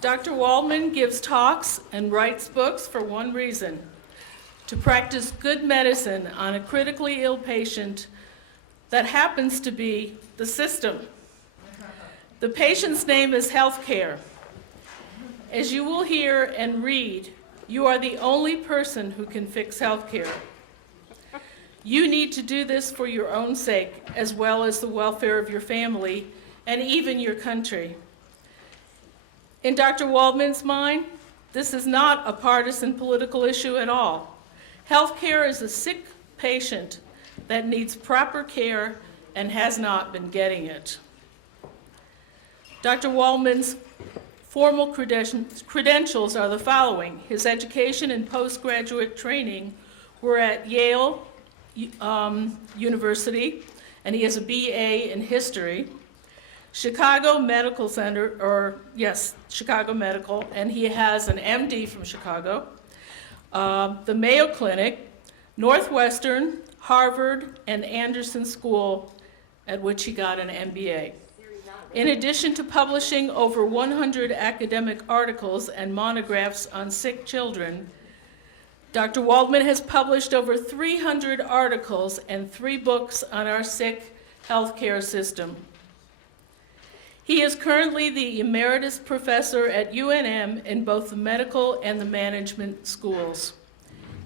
Dr. Waldman gives talks and writes books for one reason: to practice good medicine on a critically ill patient that happens to be the system. The patient's name is healthcare. As you will hear and read, you are the only person who can fix healthcare. You need to do this for your own sake, as well as the welfare of your family and even your country. In Dr. Waldman's mind, this is not a partisan political issue at all. Healthcare is a sick patient that needs proper care and has not been getting it. Dr. Waldman's formal credentials are the following. His education and postgraduate training were at Yale University, and he has a BA in history. Chicago Medical Center, Chicago Medical, and he has an MD from Chicago. The Mayo Clinic, Northwestern, Harvard, and Anderson School, at which he got an MBA. In addition to publishing over 100 academic articles and monographs on sick children, Dr. Waldman has published over 300 articles and 3 books on our sick healthcare system. He is currently the emeritus professor at UNM in both the medical and the management schools.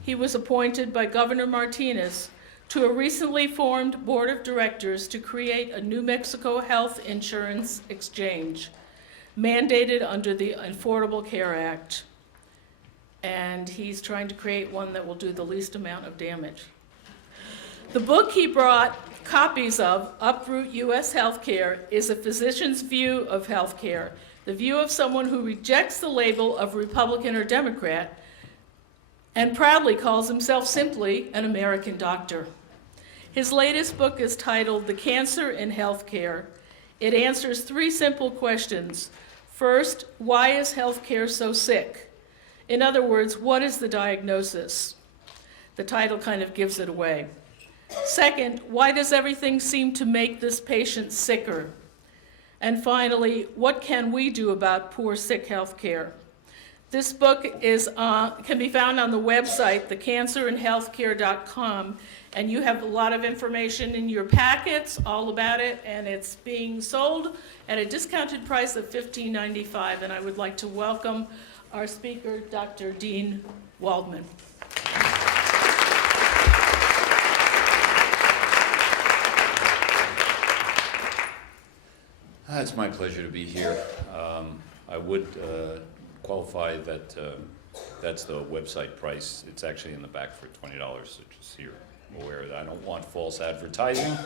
He was appointed by Governor Martinez to a recently formed board of directors to create a New Mexico health insurance exchange mandated under the Affordable Care Act. And he's trying to create one that will do the least amount of damage. The book he brought copies of, Uproot U.S. Healthcare, is a physician's view of healthcare, the view of someone who rejects the label of Republican or Democrat and proudly calls himself simply an American doctor. His latest book is titled The Cancer in Healthcare. It answers 3 simple questions. First, why is healthcare so sick? In other words, what is the diagnosis? The title kind of gives it away. Second, why does everything seem to make this patient sicker? And finally, what can we do about poor sick healthcare? This book can be found on the website, thecancerinhealthcare.com, and you have a lot of information in your packets all about it, and it's being sold at a discounted price of $15.95. And I would like to welcome our speaker, Dr. Deane Waldman. It's my pleasure to be here. I would qualify that that's the website price. It's actually in the back for $20, so just so you're aware that I don't want false advertising.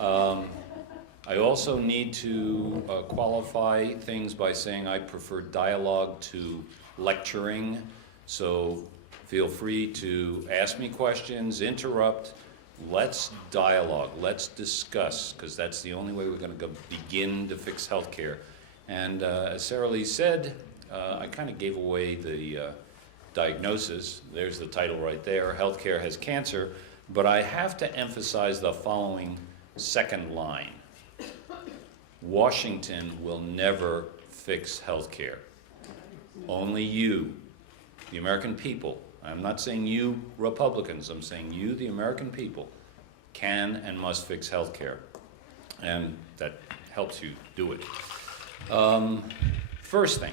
I also need to qualify things by saying I prefer dialogue to lecturing, so feel free to ask me questions, interrupt. Let's dialogue, let's discuss, because that's the only way we're going to begin to fix healthcare. And as Sarah Lee said, I kind of gave away the diagnosis. There's the title right there, Healthcare Has Cancer, but I have to emphasize the following second line. Washington will never fix healthcare. Only you, the American people, I'm not saying you Republicans, I'm saying you, the American people, can and must fix healthcare. And that helps you do it. First thing,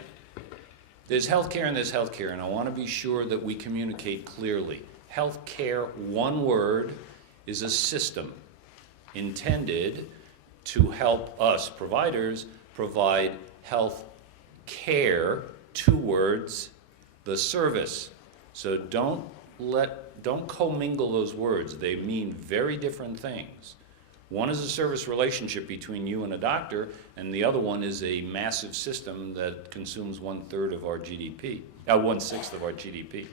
there's healthcare and there's healthcare, and I want to be sure that we communicate clearly. Healthcare, one word, is a system intended to help us, providers, provide health care, 2 words, the service. So don't commingle those words. They mean very different things. One is a service relationship between you and a doctor, and the other one is a massive system that consumes 1/3 of our GDP, 1/6 of our GDP.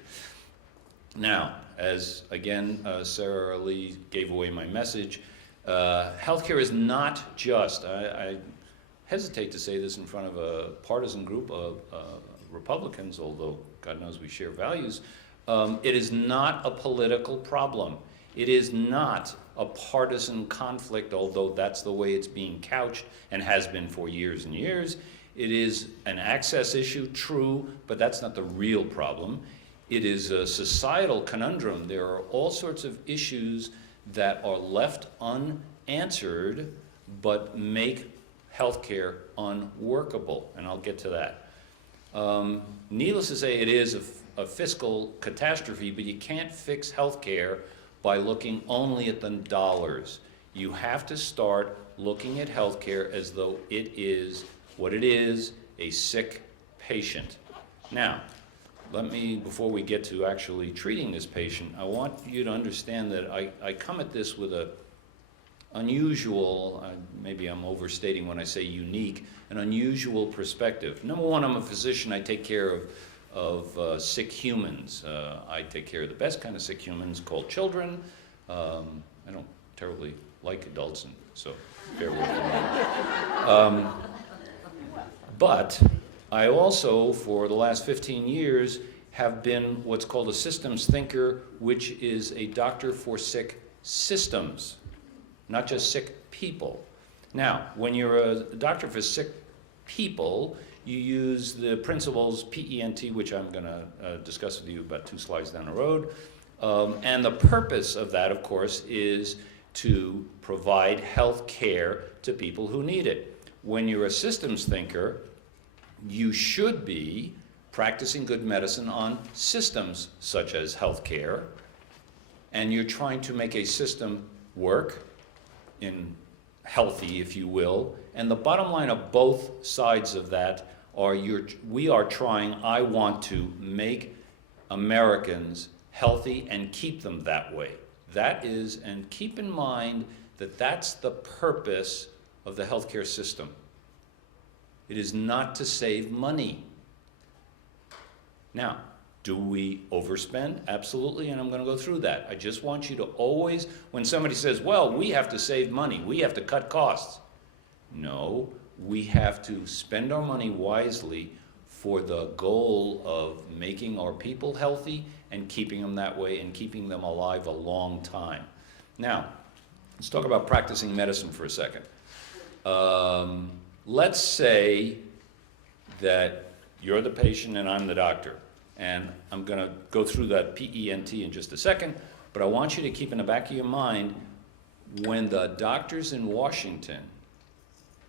Now, as again, Sarah Lee gave away my message, healthcare is not just, I hesitate to say this in front of a partisan group of Republicans, although God knows we share values, it is not a political problem. It is not a partisan conflict, although that's the way it's being couched and has been for years and years. It is an access issue, true, but that's not the real problem. It is a societal conundrum. There are all sorts of issues that are left unanswered but make healthcare unworkable, and I'll get to that. Needless to say, it is a fiscal catastrophe, but you can't fix healthcare by looking only at the dollars. You have to start looking at healthcare as though it is what it is, a sick patient. Now, let me, before we get to actually treating this patient, I want you to understand that I come at this with a unusual, maybe I'm overstating when I say unique, an unusual perspective. Number one, I'm a physician. I take care of sick humans. I take care of the best kind of sick humans called children. I don't terribly like adults, and so bear with me. But I also, for the last 15 years, have been what's called a systems thinker, which is a doctor for sick systems, not just sick people. Now, when you're a doctor for sick people, you use the principles PENT, which I'm going to discuss with you about 2 slides down the road. And the purpose of that, of course, is to provide health care to people who need it. When you're a systems thinker, you should be practicing good medicine on systems such as health care, and you're trying to make a system work in healthy, if you will. And the bottom line of both sides of that are we are trying, I want to make Americans healthy and keep them that way. That is, and keep in mind that that's the purpose of the healthcare system. It is not to save money. Now, do we overspend? Absolutely, and I'm going to go through that. I just want you to always, when somebody says, well, we have to save money, we have to cut costs. No, we have to spend our money wisely for the goal of making our people healthy and keeping them that way and keeping them alive a long time. Now, let's talk about practicing medicine for a second. Let's say that you're the patient and I'm the doctor. And I'm going to go through that PENT in just a second, but I want you to keep in the back of your mind, when the doctors in Washington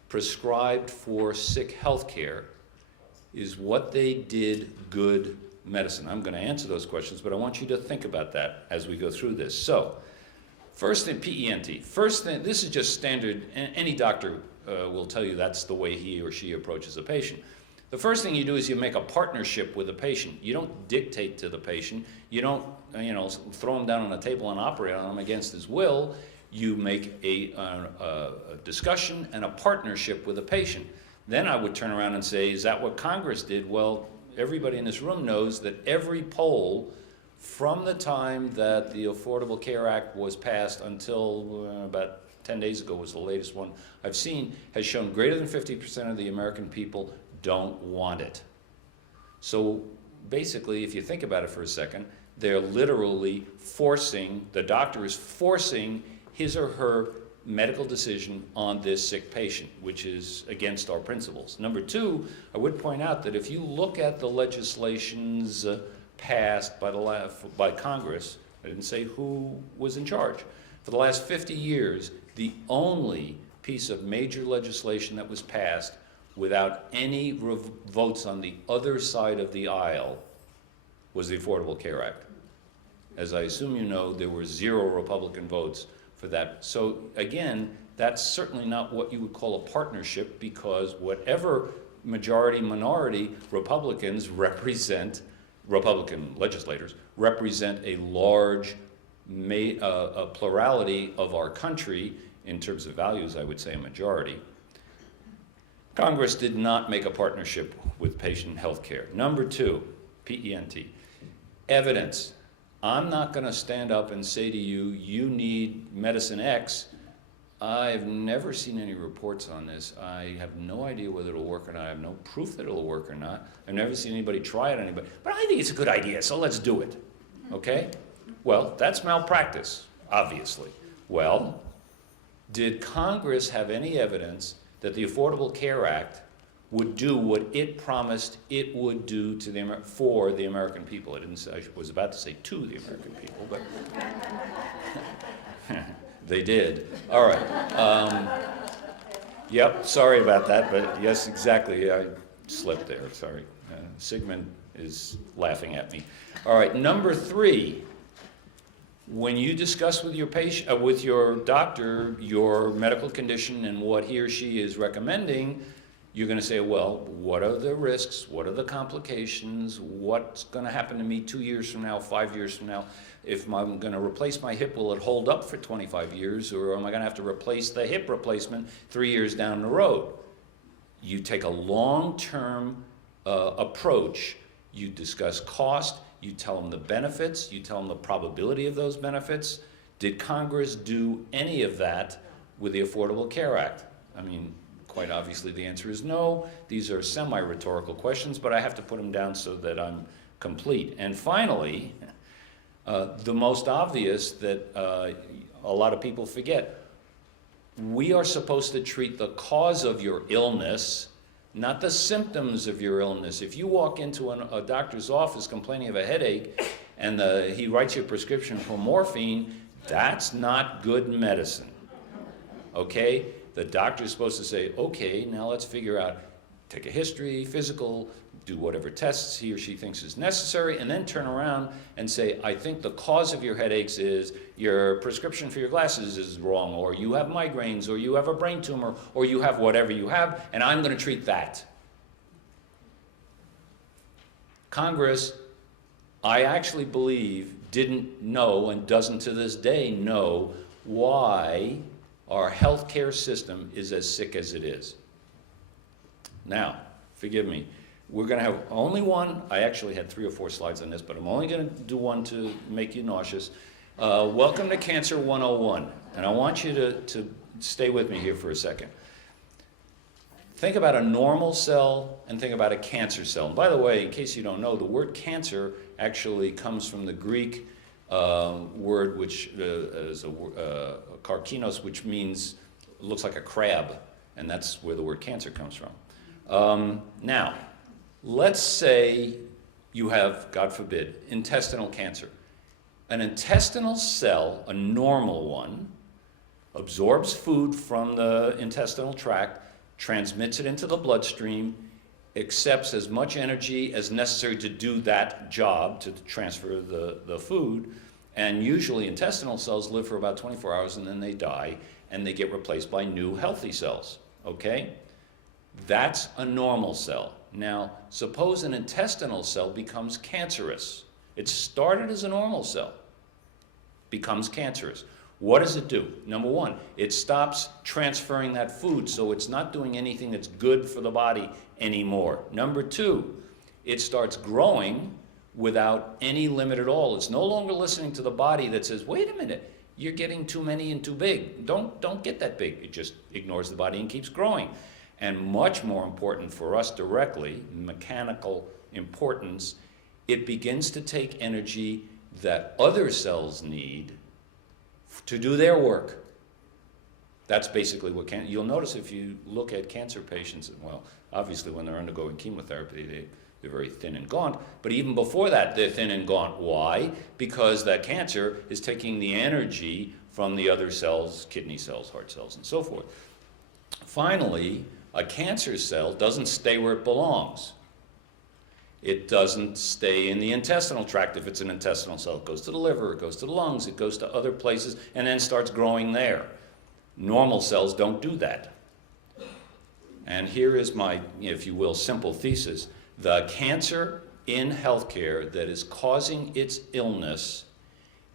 prescribed for sick health care, is what they did good medicine? I'm going to answer those questions, but I want you to think about that as we go through this. So, first thing, PENT. First thing, this is just standard, any doctor will tell you that's the way he or she approaches a patient. The first thing you do is you make a partnership with the patient. You don't dictate to the patient. You don't, throw him down on a table and operate on him against his will. You make a discussion and a partnership with the patient. Then I would turn around and say, is that what Congress did? Well, everybody in this room knows that every poll from the time that the Affordable Care Act was passed until about 10 days ago was the latest one I've seen, has shown greater than 50% of the American people don't want it. So basically, if you think about it for a second, they're literally forcing, the doctor is forcing his or her medical decision on this sick patient, which is against our principles. Number two, I would point out that if you look at the legislations passed by Congress, I didn't say who was in charge, for the last 50 years, the only piece of major legislation that was passed without any votes on the other side of the aisle was the Affordable Care Act. As I assume you know, there were 0 Republican votes for that. So again, that's certainly not what you would call a partnership, because whatever majority-minority Republican legislators represent a large a plurality of our country. In terms of values, I would say a majority. Congress did not make a partnership with patient health care. Number two, PENT, evidence. I'm not going to stand up and say to you, you need medicine X. I've never seen any reports on this. I have no idea whether it'll work or not. I have no proof that it'll work or not. I've never seen anybody try it on anybody. But I think it's a good idea, so let's do it. Okay? Well, that's malpractice, obviously. Well, did Congress have any evidence that the Affordable Care Act would do what it promised it would do to for the American people. I didn't say, I was about to say to the American people, but they did. All right. Yep, sorry about that, but yes, exactly. I slipped there, sorry. Sigmund is laughing at me. All right, number 3. When you discuss with your patient, with your doctor, your medical condition and what he or she is recommending, you're going to say, well, what are the risks? What are the complications? What's going to happen to me 2 years from now, 5 years from now? If I'm going to replace my hip, will it hold up for 25 years? Or am I going to have to replace the hip replacement 3 years down the road? You take a long-term approach. You discuss cost. You tell them the benefits. You tell them the probability of those benefits. Did Congress do any of that with the Affordable Care Act? I mean, quite obviously the answer is no. These are semi-rhetorical questions, but I have to put them down so that I'm complete. And finally, the most obvious that a lot of people forget, we are supposed to treat the cause of your illness, not the symptoms of your illness. If you walk into a doctor's office complaining of a headache and he writes you a prescription for morphine, that's not good medicine, okay? The doctor's supposed to say, okay, now let's figure out, take a history, physical, do whatever tests he or she thinks is necessary, and then turn around and say, I think the cause of your headaches is your prescription for your glasses is wrong, or you have migraines, or you have a brain tumor, or you have whatever you have, and I'm going to treat that. Congress, I actually believe, didn't know and doesn't to this day know why our healthcare system is as sick as it is. Now, forgive me. We're going to have only one. I actually had 3 or 4 slides on this, but I'm only going to do one to make you nauseous. Welcome to Cancer 101. And I want you to stay with me here for a second. Think about a normal cell and think about a cancer cell. And by the way, in case you don't know, the word cancer actually comes from the Greek word which is karkinos, which means, looks like a crab. And that's where the word cancer comes from. Now, let's say you have, God forbid, intestinal cancer. An intestinal cell, a normal one, absorbs food from the intestinal tract, transmits it into the bloodstream, accepts as much energy as necessary to do that job, to transfer the food, and usually intestinal cells live for about 24 hours and then they die, and they get replaced by new healthy cells, okay? That's a normal cell. Now, suppose an intestinal cell becomes cancerous. It started as a normal cell, becomes cancerous. What does it do? Number one, it stops transferring that food, so it's not doing anything that's good for the body anymore. Number two, it starts growing without any limit at all. It's no longer listening to the body that says, wait a minute, you're getting too many and too big. Don't get that big. It just ignores the body and keeps growing. And much more important for us directly, mechanical importance, it begins to take energy that other cells need to do their work. That's basically what you'll notice if you look at cancer patients, well, obviously when they're undergoing chemotherapy, they're very thin and gaunt, but even before that, they're thin and gaunt. Why? Because that cancer is taking the energy from the other cells, kidney cells, heart cells, and so forth. Finally, a cancer cell doesn't stay where it belongs. It doesn't stay in the intestinal tract. If it's an intestinal cell, it goes to the liver, it goes to the lungs, it goes to other places, and then starts growing there. Normal cells don't do that. And here is my, if you will, simple thesis. The cancer in healthcare that is causing its illness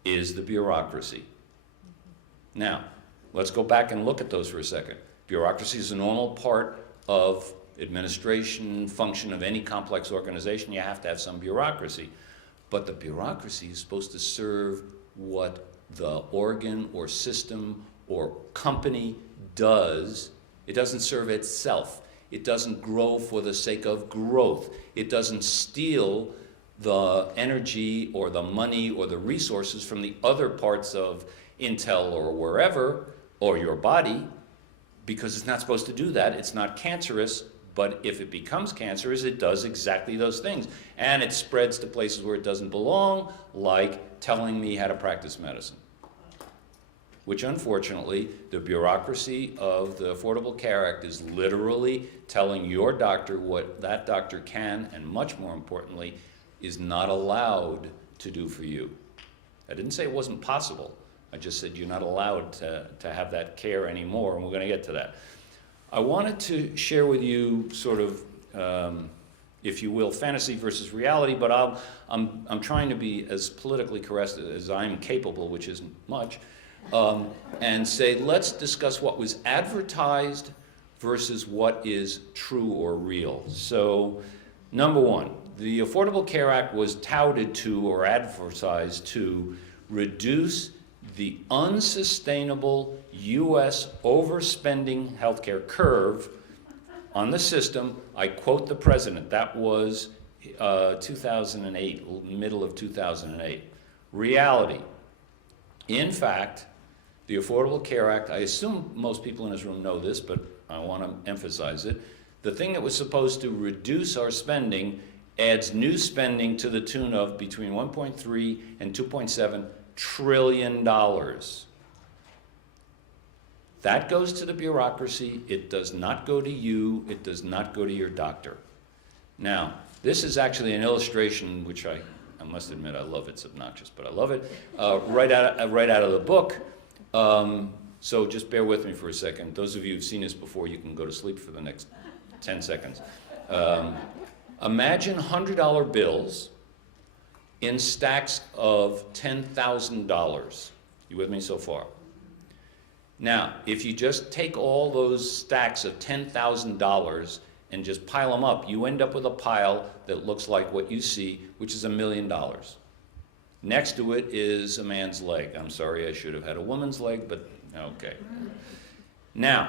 is the bureaucracy. Now, let's go back and look at those for a second. Bureaucracy is a normal part of administration, function of any complex organization. You have to have some bureaucracy. But the bureaucracy is supposed to serve what the organ or system or company does. It doesn't serve itself. It doesn't grow for the sake of growth. It doesn't steal the energy or the money or the resources from the other parts of Intel or wherever, or your body, because it's not supposed to do that. It's not cancerous, But if it becomes cancerous, it does exactly those things. And it spreads to places where it doesn't belong, like telling me how to practice medicine. Which unfortunately, the bureaucracy of the Affordable Care Act is literally telling your doctor what that doctor can, and much more importantly, is not allowed to do for you. I didn't say it wasn't possible. I just said you're not allowed to have that care anymore, and we're going to get to that. I wanted to share with you sort of, if you will, fantasy versus reality, but I'm trying to be as politically correct as I'm capable, which isn't much, and say, let's discuss what was advertised versus what is true or real. So, number one, the Affordable Care Act was touted to or advertised to reduce the unsustainable U.S. overspending healthcare curve on the system. I quote the president. That was 2008, middle of 2008. Reality. In fact, the Affordable Care Act, I assume most people in this room know this, but I want to emphasize it. The thing that was supposed to reduce our spending adds new spending to the tune of between 1.3 and 2.7 trillion dollars. That goes to the bureaucracy. It does not go to you. It does not go to your doctor. Now, this is actually an illustration which I must admit I love. It's obnoxious, but I love it. Right out of the book. So just bear with me for a second. Those of you who've seen this before, you can go to sleep for the next 10 seconds. Imagine $100 bills in stacks of $10,000. You with me so far? Now, if you just take all those stacks of $10,000 and just pile them up, you end up with a pile that looks like what you see, which is $1 million. Next to it is a man's leg. I'm sorry, I should have had a woman's leg, but okay. Now,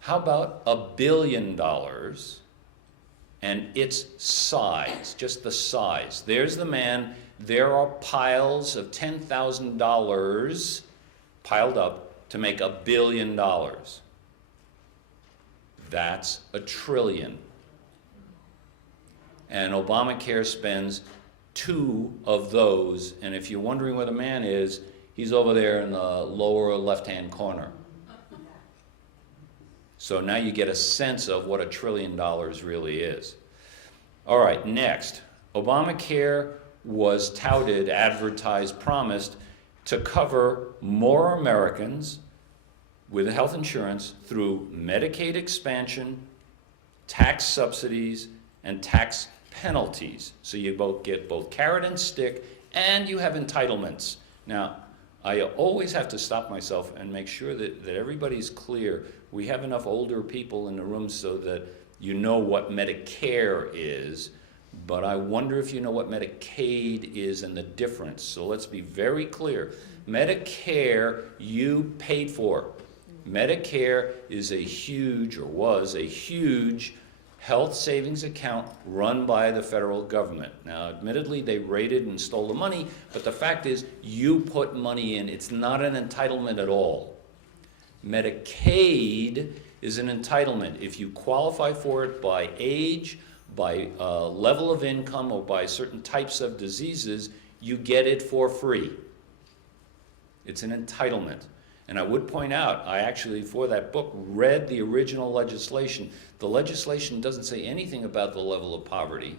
how about $1 billion and its size, just the size? There's the man. There are piles of $10,000 piled up to make $1 billion. That's $1 trillion. And Obamacare spends 2 of those, and if you're wondering where the man is, he's over there in the lower left-hand corner. So now you get a sense of what $1 trillion really is. All right, next. Obamacare was touted, advertised, promised to cover more Americans with health insurance through Medicaid expansion, tax subsidies, and tax penalties. So you get both carrot and stick, and you have entitlements. Now, I always have to stop myself and make sure that everybody's clear. We have enough older people in the room so that you know what Medicare is, but I wonder if you know what Medicaid is and the difference. So let's be very clear. Medicare, you paid for. Medicare is a huge, or was a huge, health savings account run by the federal government. Now, admittedly, they raided and stole the money, but the fact is, you put money in. It's not an entitlement at all. Medicaid is an entitlement. If you qualify for it by age, by level of income, or by certain types of diseases, you get it for free. It's an entitlement. And I would point out, I actually, for that book, read the original legislation. The legislation doesn't say anything about the level of poverty.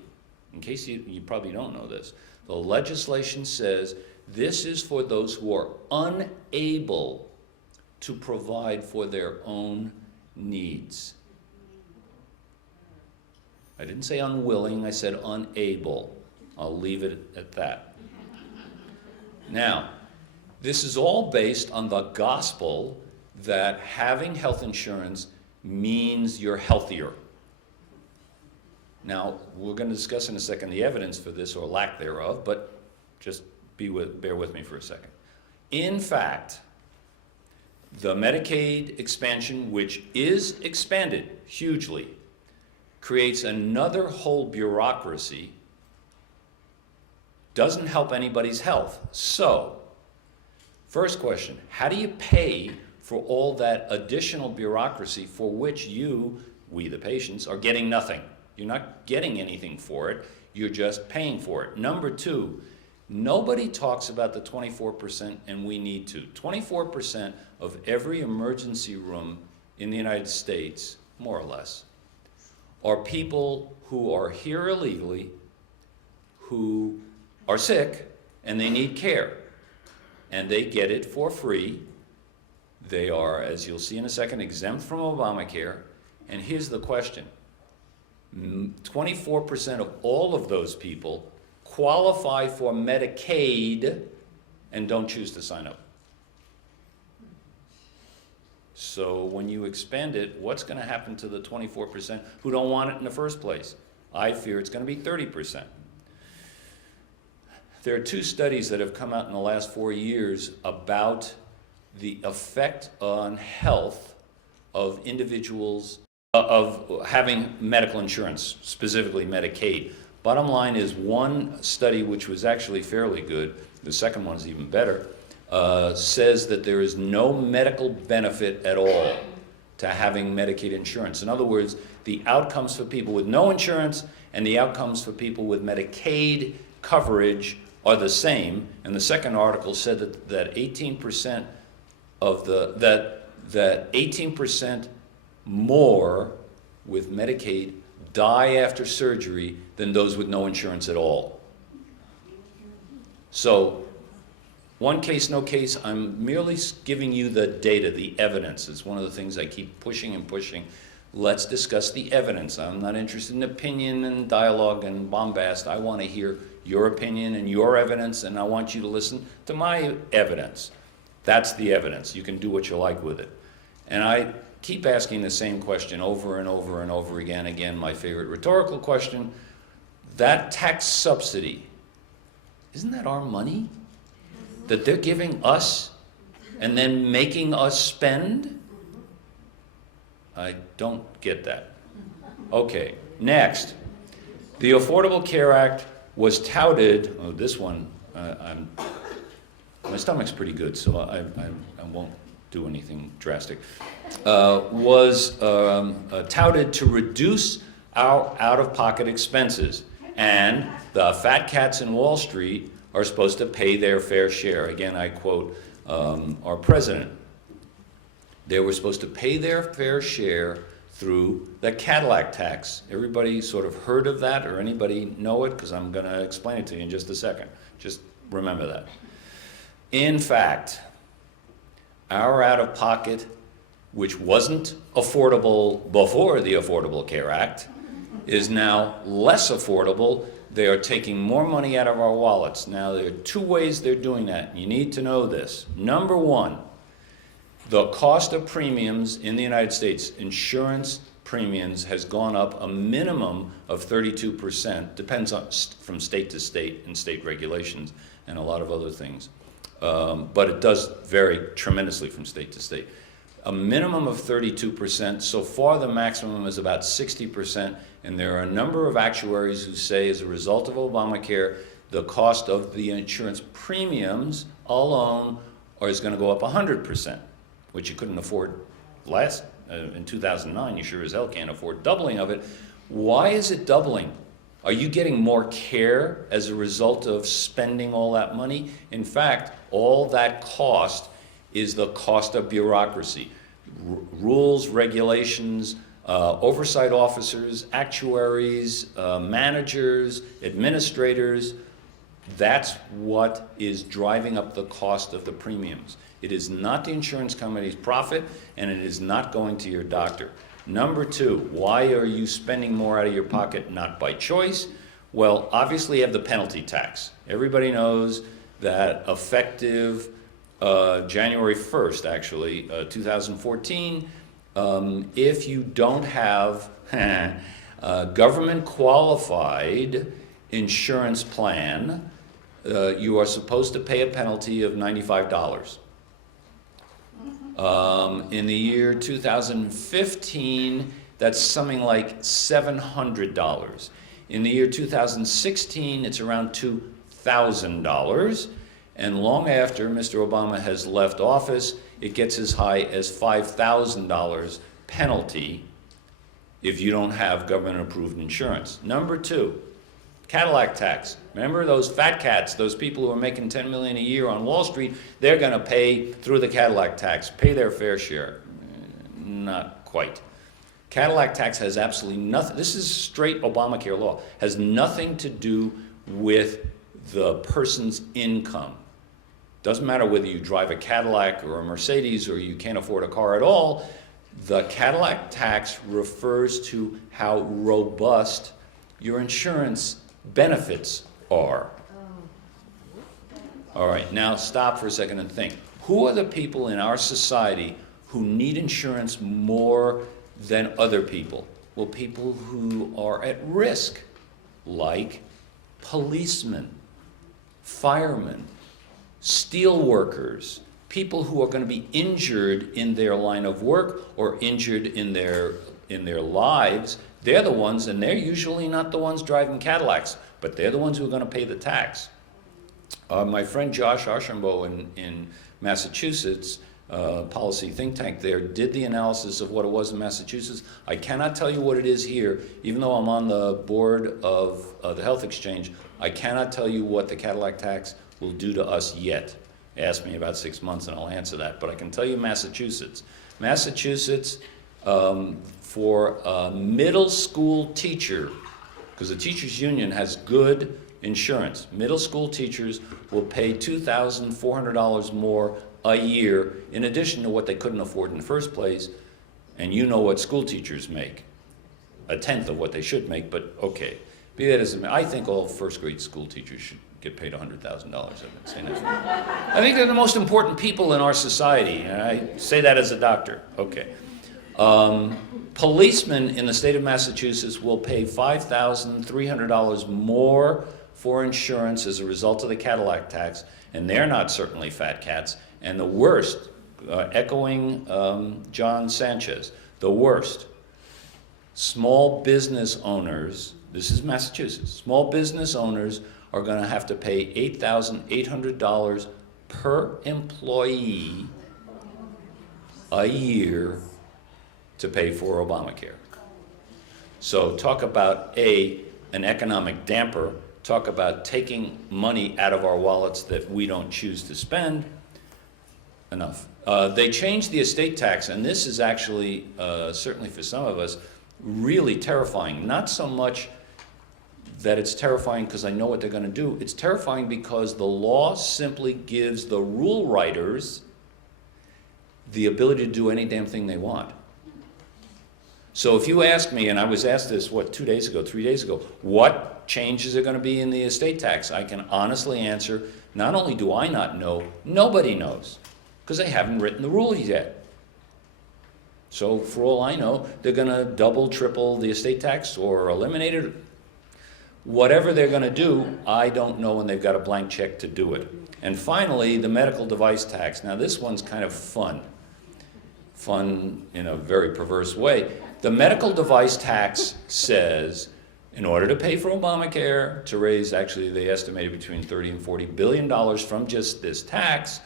In case you probably don't know this, the legislation says this is for those who are unable to provide for their own needs. I didn't say unwilling, I said unable. I'll leave it at that. Now, this is all based on the gospel that having health insurance means you're healthier. Now, we're going to discuss in a second the evidence for this, or lack thereof, but just bear with me for a second. In fact, the Medicaid expansion, which is expanded hugely, creates another whole bureaucracy, doesn't help anybody's health. So, first question, how do you pay for all that additional bureaucracy for which you we the patients, are getting nothing. You're not getting anything for it, you're just paying for it. Number two, nobody talks about the 24%, and we need to. 24% of every emergency room in the United States, more or less, are people who are here illegally, who are sick, and they need care. And they get it for free. They are, as you'll see in a second, exempt from Obamacare. And here's the question. 24% of all of those people qualify for Medicaid and don't choose to sign up. So when you expand it, what's going to happen to the 24% who don't want it in the first place? I fear it's going to be 30%. There are two studies that have come out in the last 4 years about the effect on health of individuals of having medical insurance, specifically Medicaid. Bottom line is, one study, which was actually fairly good, the second one is even better, says that there is no medical benefit at all to having Medicaid insurance. In other words, the outcomes for people with no insurance and the outcomes for people with Medicaid coverage are the same. And the second article said that 18% of that 18% more with Medicaid die after surgery than those with no insurance at all. So, one case, no case, I'm merely giving you the data, the evidence. It's one of the things I keep pushing and pushing. Let's discuss the evidence. I'm not interested in opinion and dialogue and bombast. I want to hear your opinion and your evidence, and I want you to listen to my evidence. That's the evidence. You can do what you like with it. And I keep asking the same question over and over and over again. Again, my favorite rhetorical question. That tax subsidy, isn't that our money that they're giving us and then making us spend? I don't get that. Okay, next. The Affordable Care Act was touted, oh, this one, my stomach's pretty good, so I won't do anything drastic, was touted to reduce our out-of-pocket expenses. And the fat cats in Wall Street are supposed to pay their fair share. Again, I quote our president. They were supposed to pay their fair share through the Cadillac tax. Everybody sort of heard of that, or anybody know it? Because I'm going to explain it to you in just a second. Just remember that. In fact, our out-of-pocket, which wasn't affordable before the Affordable Care Act, is now less affordable. They are taking more money out of our wallets. Now, there are two ways they're doing that. You need to know this. Number one, the cost of premiums in the United States, insurance premiums, has gone up a minimum of 32%. Depends on from state to state and state regulations and a lot of other things. But it does vary tremendously from state to state. A minimum of 32%. So far, the maximum is about 60%. And there are a number of actuaries who say, as a result of Obamacare, the cost of the insurance premiums alone is going to go up 100%, which you couldn't afford in 2009. You sure as hell can't afford doubling of it. Why is it doubling? Are you getting more care as a result of spending all that money? In fact, all that cost is the cost of bureaucracy. Rules, regulations, oversight officers, actuaries, managers, administrators. That's what is driving up the cost of the premiums. It is not the insurance company's profit, and it is not going to your doctor. Number two, why are you spending more out of your pocket? Not by choice. Well, obviously you have the penalty tax. Everybody knows that effective January 1st, actually, 2014, if you don't have government qualified insurance plan, you are supposed to pay a penalty of $95. In the year 2015, that's something like $700. In the year 2016, it's around $2,000. And long after Mr. Obama has left office, it gets as high as $5,000 penalty if you don't have government-approved insurance. Number two, Cadillac tax. Remember those fat cats, those people who are making $10 million a year on Wall Street, they're going to pay through the Cadillac tax, pay their fair share. Not quite. Cadillac tax has absolutely nothing, this is straight Obamacare law, has nothing to do with the person's income. Doesn't matter whether you drive a Cadillac or a Mercedes or you can't afford a car at all. The Cadillac tax refers to how robust your insurance benefits are. All right, now stop for a second and think. Who are the people in our society who need insurance more than other people? Well, people who are at risk, like policemen, firemen, steel workers, people who are going to be injured in their line of work or injured in their lives. They're the ones, and they're usually not the ones driving Cadillacs, but they're the ones who are going to pay the tax. My friend Josh Archambault in Massachusetts, policy think tank there, did the analysis of what it was in Massachusetts. I cannot tell you what it is here, even though I'm on the board of the Health Exchange. I cannot tell you what the Cadillac tax will do to us yet. Ask me about 6 months and I'll answer that. But I can tell you Massachusetts. Massachusetts, for a middle school teacher, because the teachers union has good insurance, middle school teachers will pay $2,400 more a year in addition to what they couldn't afford in the first place. And you know what school teachers make. A tenth of what they should make, but okay. Be that as it may, I think all first grade school teachers should get paid $100,000. I think they're the most important people in our society, and I say that as a doctor. Okay. Policemen in the state of Massachusetts will pay $5,300 more for insurance as a result of the Cadillac tax, and they're not certainly fat cats. And the worst, echoing John Sanchez, the worst, small business owners, this is Massachusetts, small business owners are going to have to pay $8,800 per employee a year to pay for Obamacare. So talk about an economic damper, talk about taking money out of our wallets that we don't choose to spend. Enough. They changed the estate tax, and this is actually, certainly for some of us, really terrifying. Not so much that it's terrifying because I know what they're going to do. It's terrifying because the law simply gives the rule writers the ability to do any damn thing they want. So if you ask me, and I was asked this, 3 days ago, what changes are going to be in the estate tax? I can honestly answer, not only do I not know, nobody knows, because they haven't written the rules yet. So for all I know, they're going to double, triple the estate tax or eliminate it. Whatever they're going to do, I don't know, and they've got a blank check to do it. And finally, the medical device tax. Now this one's kind of fun in a very perverse way. The medical device tax says, in order to pay for Obamacare, to raise, actually they estimated between $30 and $40 billion from just this tax,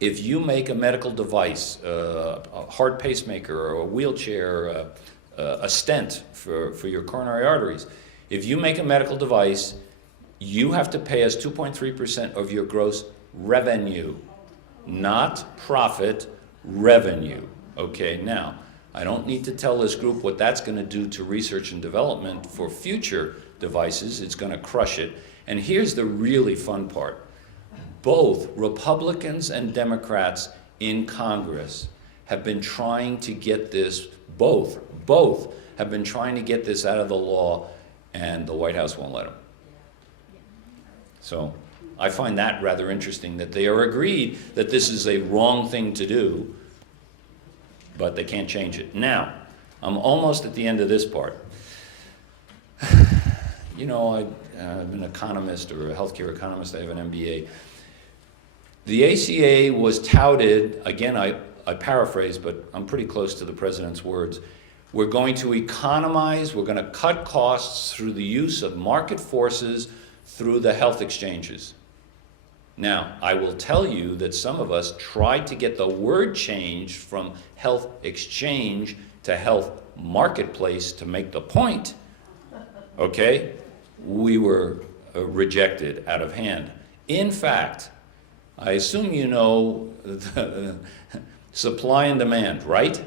if you make a medical device, a heart pacemaker or a wheelchair, a stent for your coronary arteries, if you make a medical device, you have to pay us 2.3% of your gross revenue, not profit, revenue. Okay, now, I don't need to tell this group what that's going to do to research and development for future devices. It's going to crush it. And here's the really fun part. Both Republicans and Democrats in Congress have been trying to get this, both have been trying to get this out of the law, and the White House won't let them. So I find that rather interesting, that they are agreed that this is a wrong thing to do, but they can't change it. Now, I'm almost at the end of this part. You know, I'm an economist or a healthcare economist. I have an MBA. The ACA was touted, again, I paraphrase, but I'm pretty close to the president's words. We're going to economize, we're going to cut costs through the use of market forces through the health exchanges. Now, I will tell you that some of us tried to get the word changed from health exchange to health marketplace to make the point, okay, we were rejected out of hand. In fact, I assume you know the supply and demand, right?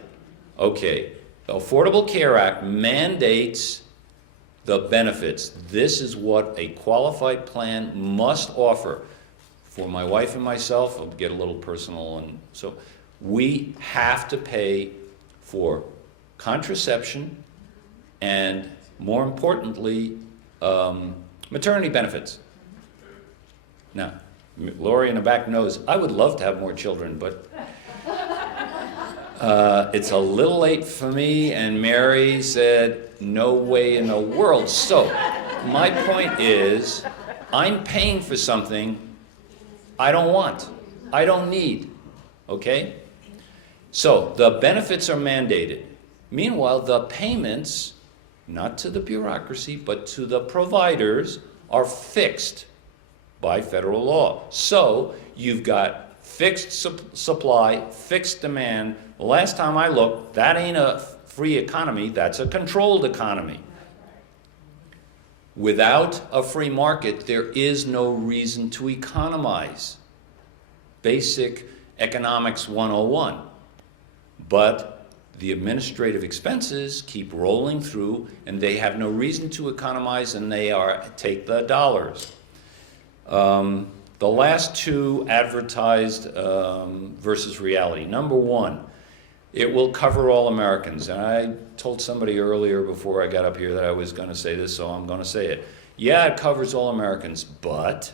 Okay, the Affordable Care Act mandates the benefits. This is what a qualified plan must offer. For my wife and myself, I'll get a little personal, and so we have to pay for contraception and, more importantly, maternity benefits. Now, Lori in the back knows I would love to have more children, but it's a little late for me, and Mary said, no way in the world. So, my point is, I'm paying for something I don't want, I don't need, okay? So, the benefits are mandated. Meanwhile, the payments, not to the bureaucracy, but to the providers, are fixed by federal law. So, you've got fixed supply, fixed demand. The last time I looked, that ain't a free economy, that's a controlled economy. Without a free market, there is no reason to economize. Basic economics 101. But the administrative expenses keep rolling through, and they have no reason to economize, and they take the dollars. The last two advertised versus reality. Number one, it will cover all Americans. And I told somebody earlier before I got up here that I was going to say this, so I'm going to say it. Yeah, it covers all Americans, but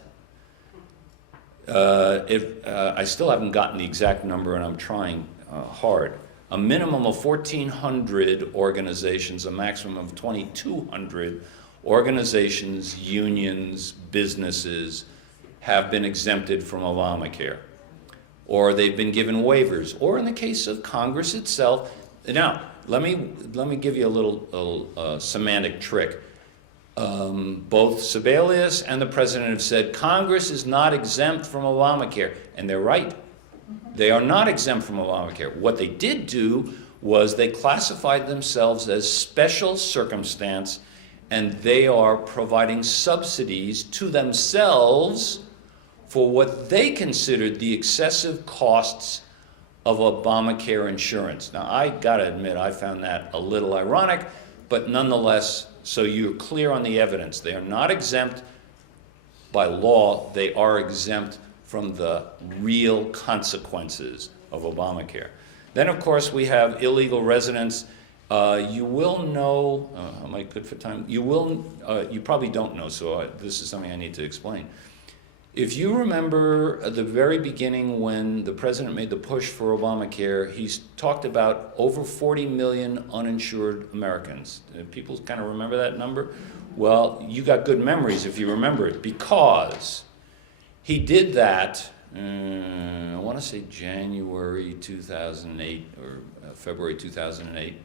I still haven't gotten the exact number, and I'm trying hard. A minimum of 1,400 organizations, a maximum of 2,200 organizations, unions, businesses have been exempted from Obamacare, or they've been given waivers, or in the case of Congress itself. Now, let me give you a little semantic trick. Both Sebelius and the president have said Congress is not exempt from Obamacare, and they're right. They are not exempt from Obamacare. What they did do was they classified themselves as special circumstance, and they are providing subsidies to themselves for what they considered the excessive costs of Obamacare insurance. Now, I gotta admit, I found that a little ironic, but nonetheless, so you're clear on the evidence. They are not exempt by law, they are exempt from the real consequences of Obamacare. Then, of course, we have illegal residents. You will know, am I good for time? You probably don't know, so this is something I need to explain. If you remember at the very beginning when the president made the push for Obamacare, he's talked about over 40 million uninsured Americans. People kind of remember that number? Well, you got good memories if you remember it, because he did that, I want to say January 2008 or February 2008.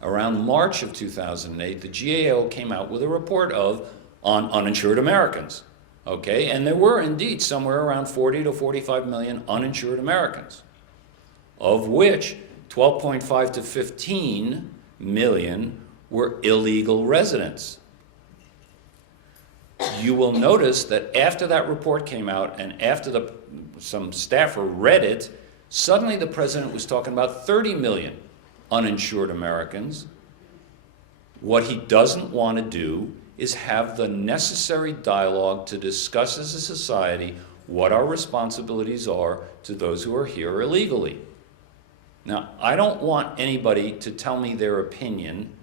Around March of 2008, the GAO came out with a report on uninsured Americans. Okay, and there were indeed somewhere around 40 to 45 million uninsured Americans, of which 12.5 to 15 million were illegal residents. You will notice that after that report came out and after some staffer read it, suddenly the president was talking about 30 million uninsured Americans. What he doesn't want to do is have the necessary dialogue to discuss as a society what our responsibilities are to those who are here illegally. Now, I don't want anybody to tell me their opinion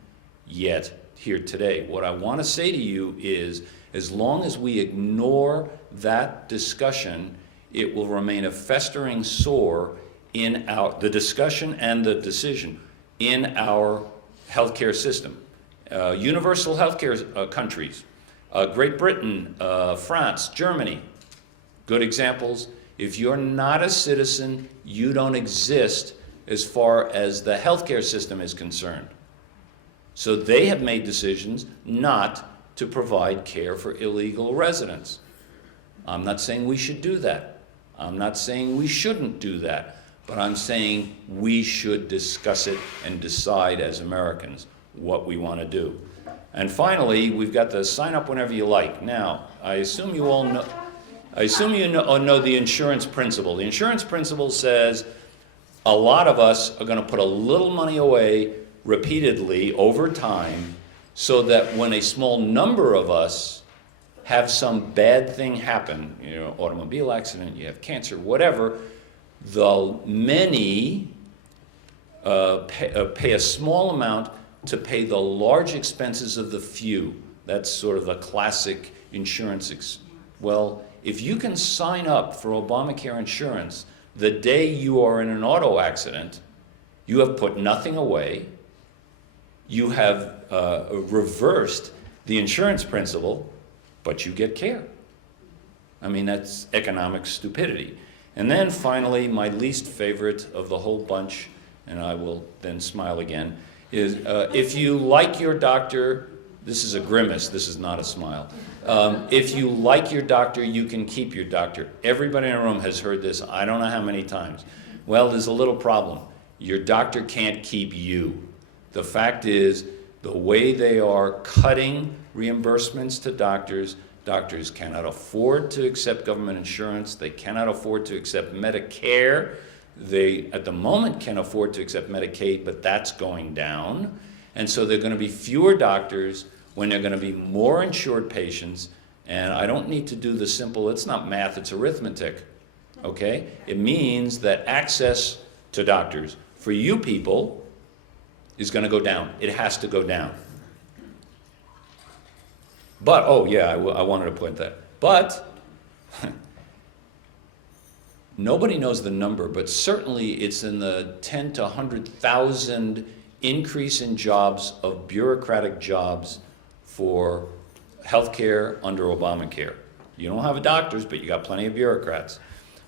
yet here today. What I want to say to you is, as long as we ignore that discussion, it will remain a festering sore in the discussion and the decision in our healthcare system. Universal healthcare countries, Great Britain, France, Germany, good examples. If you're not a citizen, you don't exist as far as the healthcare system is concerned. So they have made decisions not to provide care for illegal residents. I'm not saying we should do that. I'm not saying we shouldn't do that. but I'm saying we should discuss it and decide as Americans what we want to do. And finally, we've got the sign up whenever you like. Now, I assume you all know, know the insurance principle. The insurance principle says a lot of us are going to put a little money away repeatedly over time so that when a small number of us have some bad thing happen, you know, automobile accident, you have cancer, whatever, the many pay a small amount to pay the large expenses of the few. That's sort of the classic insurance. Well, if you can sign up for Obamacare insurance the day you are in an auto accident, you have put nothing away. You have reversed the insurance principle, but you get care. I mean, that's economic stupidity. And then finally, my least favorite of the whole bunch, and I will then smile again, is if you like your doctor, this is a grimace, this is not a smile. If you like your doctor, you can keep your doctor. Everybody in the room has heard this, I don't know how many times. Well, there's a little problem. Your doctor can't keep you. The fact is, the way they are cutting reimbursements to doctors, doctors cannot afford to accept government insurance, they cannot afford to accept Medicare, they at the moment can afford to accept Medicaid, but that's going down. And so there are going to be fewer doctors when there are going to be more insured patients. And I don't need to do the simple, it's not math, it's arithmetic. Okay? It means that access to doctors for you people is going to go down. It has to go down. But, oh yeah, I wanted to point that. But, nobody knows the number, but certainly it's in the 10 to 100,000 increase in jobs of bureaucratic jobs for healthcare under Obamacare. You don't have doctors, but you got plenty of bureaucrats.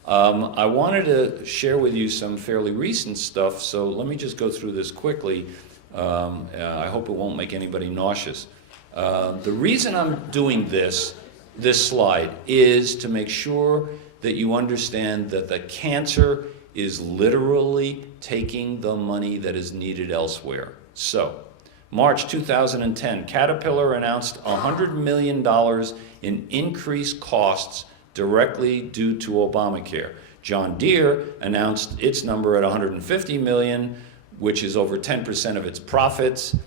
I wanted to share with you some fairly recent stuff, so let me just go through this quickly. I hope it won't make anybody nauseous. The reason I'm doing this slide is to make sure that you understand that the cancer is literally taking the money that is needed elsewhere. So, March 2010, Caterpillar announced $100 million in increased costs directly due to Obamacare. John Deere announced its number at $150 million, which is over 10% of its profits.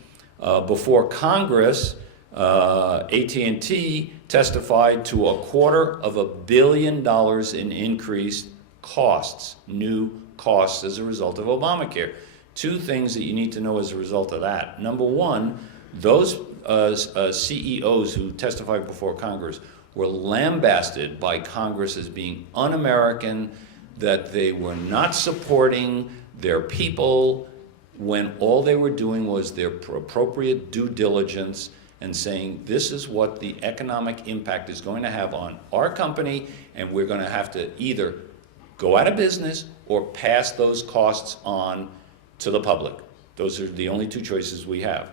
Before Congress, AT&T testified to $250 million in increased costs, new costs as a result of Obamacare. Two things that you need to know as a result of that. Number one, those CEOs who testified before Congress were lambasted by Congress as being un-American, that they were not supporting their people when all they were doing was their appropriate due diligence and saying, this is what the economic impact is going to have on our company, and we're going to have to either go out of business or pass those costs on to the public. Those are the only two choices we have.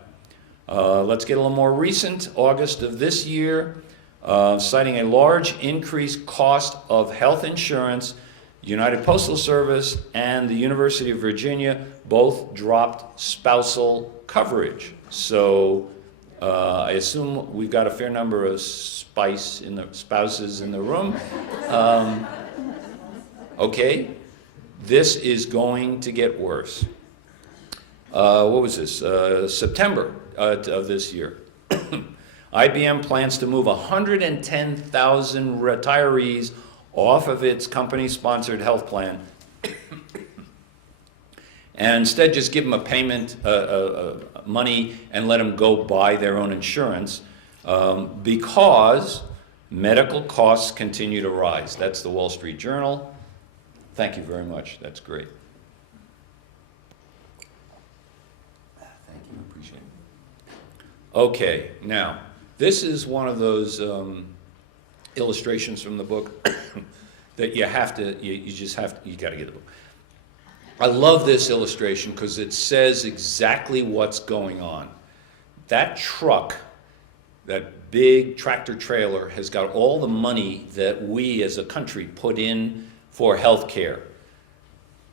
Let's get a little more recent. August of this year, citing a large increased cost of health insurance, United Postal Service and the University of Virginia both dropped spousal coverage. So I assume we've got a fair number of spouses in the room. Okay, this is going to get worse. What was this? September of this year. IBM plans to move 110,000 retirees off of its company-sponsored health plan and instead just give them a payment, money, and let them go buy their own insurance because medical costs continue to rise. That's the Wall Street Journal. Thank you very much. That's great. Thank you. Appreciate it. Okay, now, this is one of those illustrations from the book that you have to, you got to get the book. I love this illustration because it says exactly what's going on. That truck, that big tractor trailer, has got all the money that we as a country put in for health care.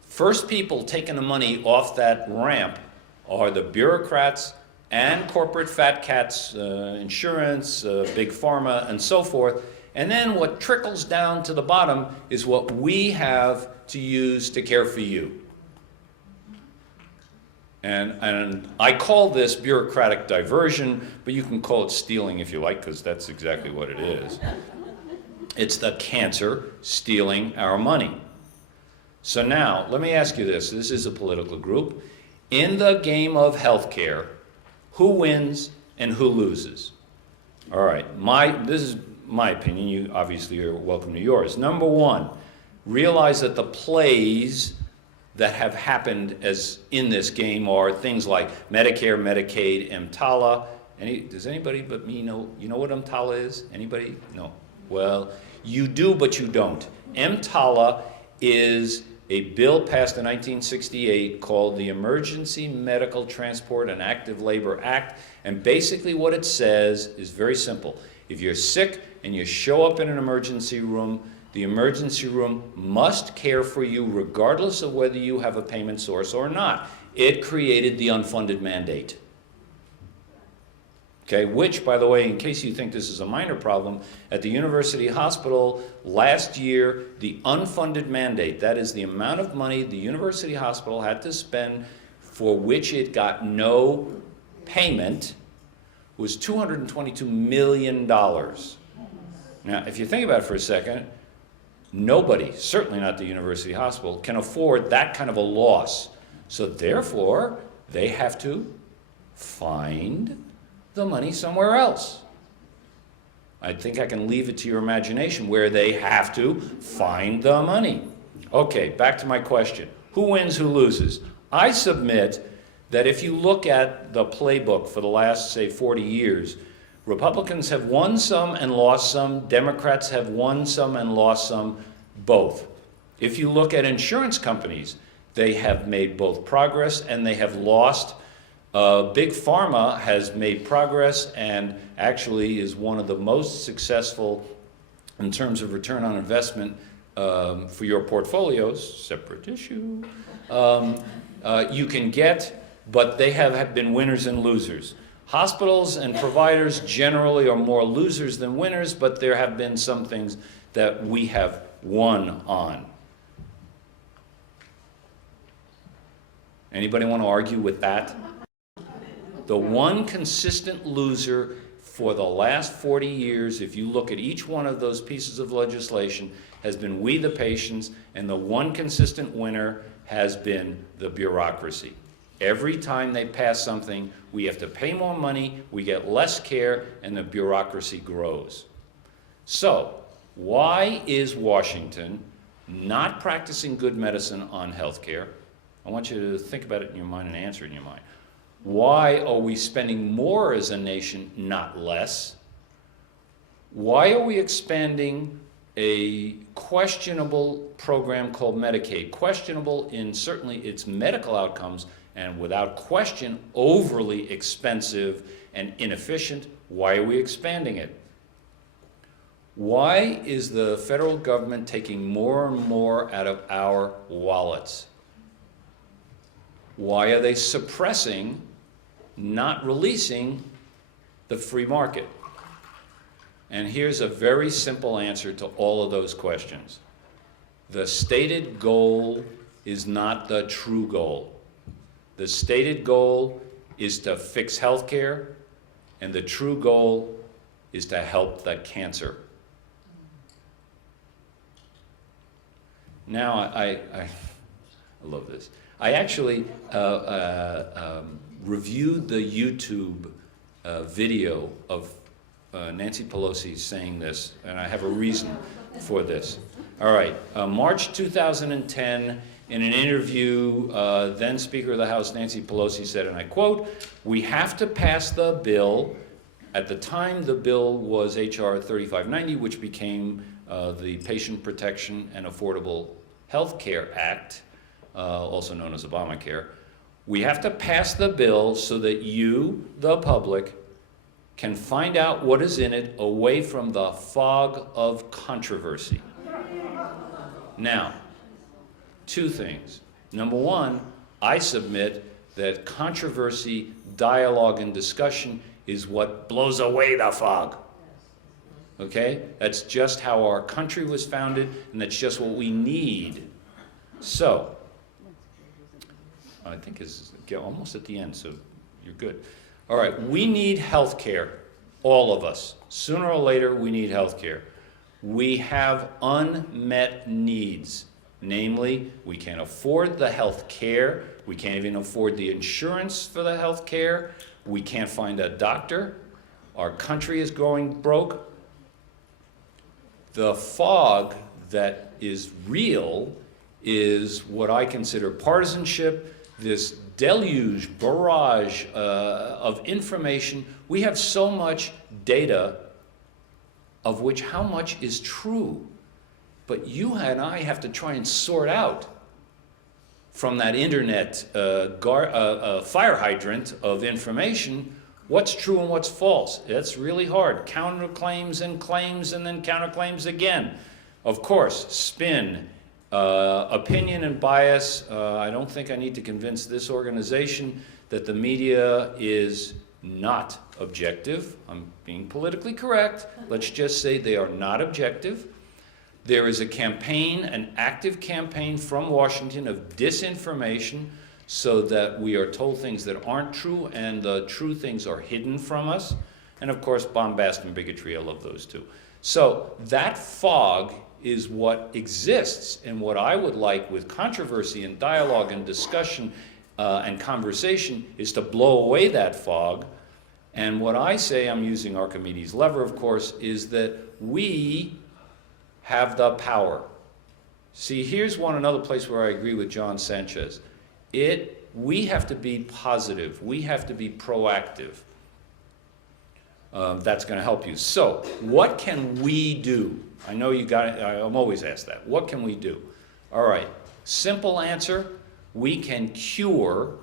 First people taking the money off that ramp are the bureaucrats and corporate fat cats, insurance, big pharma, and so forth. And then what trickles down to the bottom is what we have to use to care for you. And I call this bureaucratic diversion, but you can call it stealing if you like, because that's exactly what it is. It's the cancer stealing our money. So now, let me ask you this. This is a political group. In the game of healthcare, who wins and who loses? All right, this is my opinion. You obviously are welcome to yours. Number one, realize that the plays that have happened as in this game are things like Medicare, Medicaid, EMTALA. Does anybody but me know what EMTALA is? Anybody? No. Well, you do, but you don't. EMTALA is a bill passed in 1968 called the Emergency Medical Transport and Active Labor Act. And basically what it says is very simple. If you're sick and you show up in an emergency room, the emergency room must care for you regardless of whether you have a payment source or not. It created the unfunded mandate. Okay, which, by the way, in case you think this is a minor problem, at the University Hospital last year, the unfunded mandate, that is the amount of money the University Hospital had to spend for which it got no payment, was $222 million. Now, if you think about it for a second, nobody, certainly not the University Hospital, can afford that kind of a loss. So therefore, they have to find the money somewhere else. I think I can leave it to your imagination where they have to find the money. Okay, back to my question. Who wins, who loses? I submit that if you look at the playbook for the last, say, 40 years, Republicans have won some and lost some, Democrats have won some and lost some, both. If you look at insurance companies, they have made both progress and they have lost. Big Pharma has made progress and actually is one of the most successful in terms of return on investment for your portfolios, separate issue, you can get, but they have been winners and losers. Hospitals and providers generally are more losers than winners, but there have been some things that we have won on. Anybody want to argue with that? The one consistent loser for the last 40 years, if you look at each one of those pieces of legislation, has been we the patients, and the one consistent winner has been the bureaucracy. Every time they pass something, we have to pay more money, we get less care, and the bureaucracy grows. So, why is Washington not practicing good medicine on healthcare? I want you to think about it in your mind and answer it in your mind. Why are we spending more as a nation, not less? Why are we expanding a questionable program called Medicaid? Questionable in certainly its medical outcomes, and without question, overly expensive and inefficient. Why are we expanding it? Why is the federal government taking more and more out of our wallets? Why are they suppressing, not releasing, the free market? And here's a very simple answer to all of those questions. The stated goal is not the true goal. The stated goal is to fix healthcare, and the true goal is to help the cancer. Now, I love this. I actually reviewed the YouTube video of Nancy Pelosi saying this, and I have a reason for this. All right, March 2010, in an interview, then Speaker of the House Nancy Pelosi said, and I quote, "We have to pass the bill." At the time, the bill was H.R. 3590, which became the Patient Protection and Affordable Health Care Act, also known as Obamacare. We have to pass the bill so that you, the public, can find out what is in it away from the fog of controversy. Now, two things. Number one, I submit that controversy, dialogue, and discussion is what blows away the fog. Okay? That's just how our country was founded, and that's just what we need. So, I think it's almost at the end, so you're good. All right, we need health care, all of us. Sooner or later, we need health care. We have unmet needs. Namely, we can't afford the health care. We can't even afford the insurance for the health care. We can't find a doctor. Our country is going broke. The fog that is real is what I consider partisanship, this deluge, barrage of information. We have so much data, of which how much is true? But you and I have to try and sort out from that internet fire hydrant of information what's true and what's false. It's really hard. Counterclaims and claims and then counterclaims again. Of course, spin, opinion and bias. I don't think I need to convince this organization that the media is not objective. I'm being politically correct. Let's just say they are not objective. There is a campaign, an active campaign from Washington of disinformation so that we are told things that aren't true and the true things are hidden from us. And of course, bombast and bigotry, I love those too. So that fog is what exists, and what I would like with controversy and dialogue and discussion and conversation is to blow away that fog. And what I say, I'm using Archimedes' lever, of course, is that we have the power. See, here's another place where I agree with John Sanchez. We have to be positive. We have to be proactive. That's going to help you. So, what can we do? I know you got it. I'm always asked that. What can we do? All right. Simple answer. We can cure,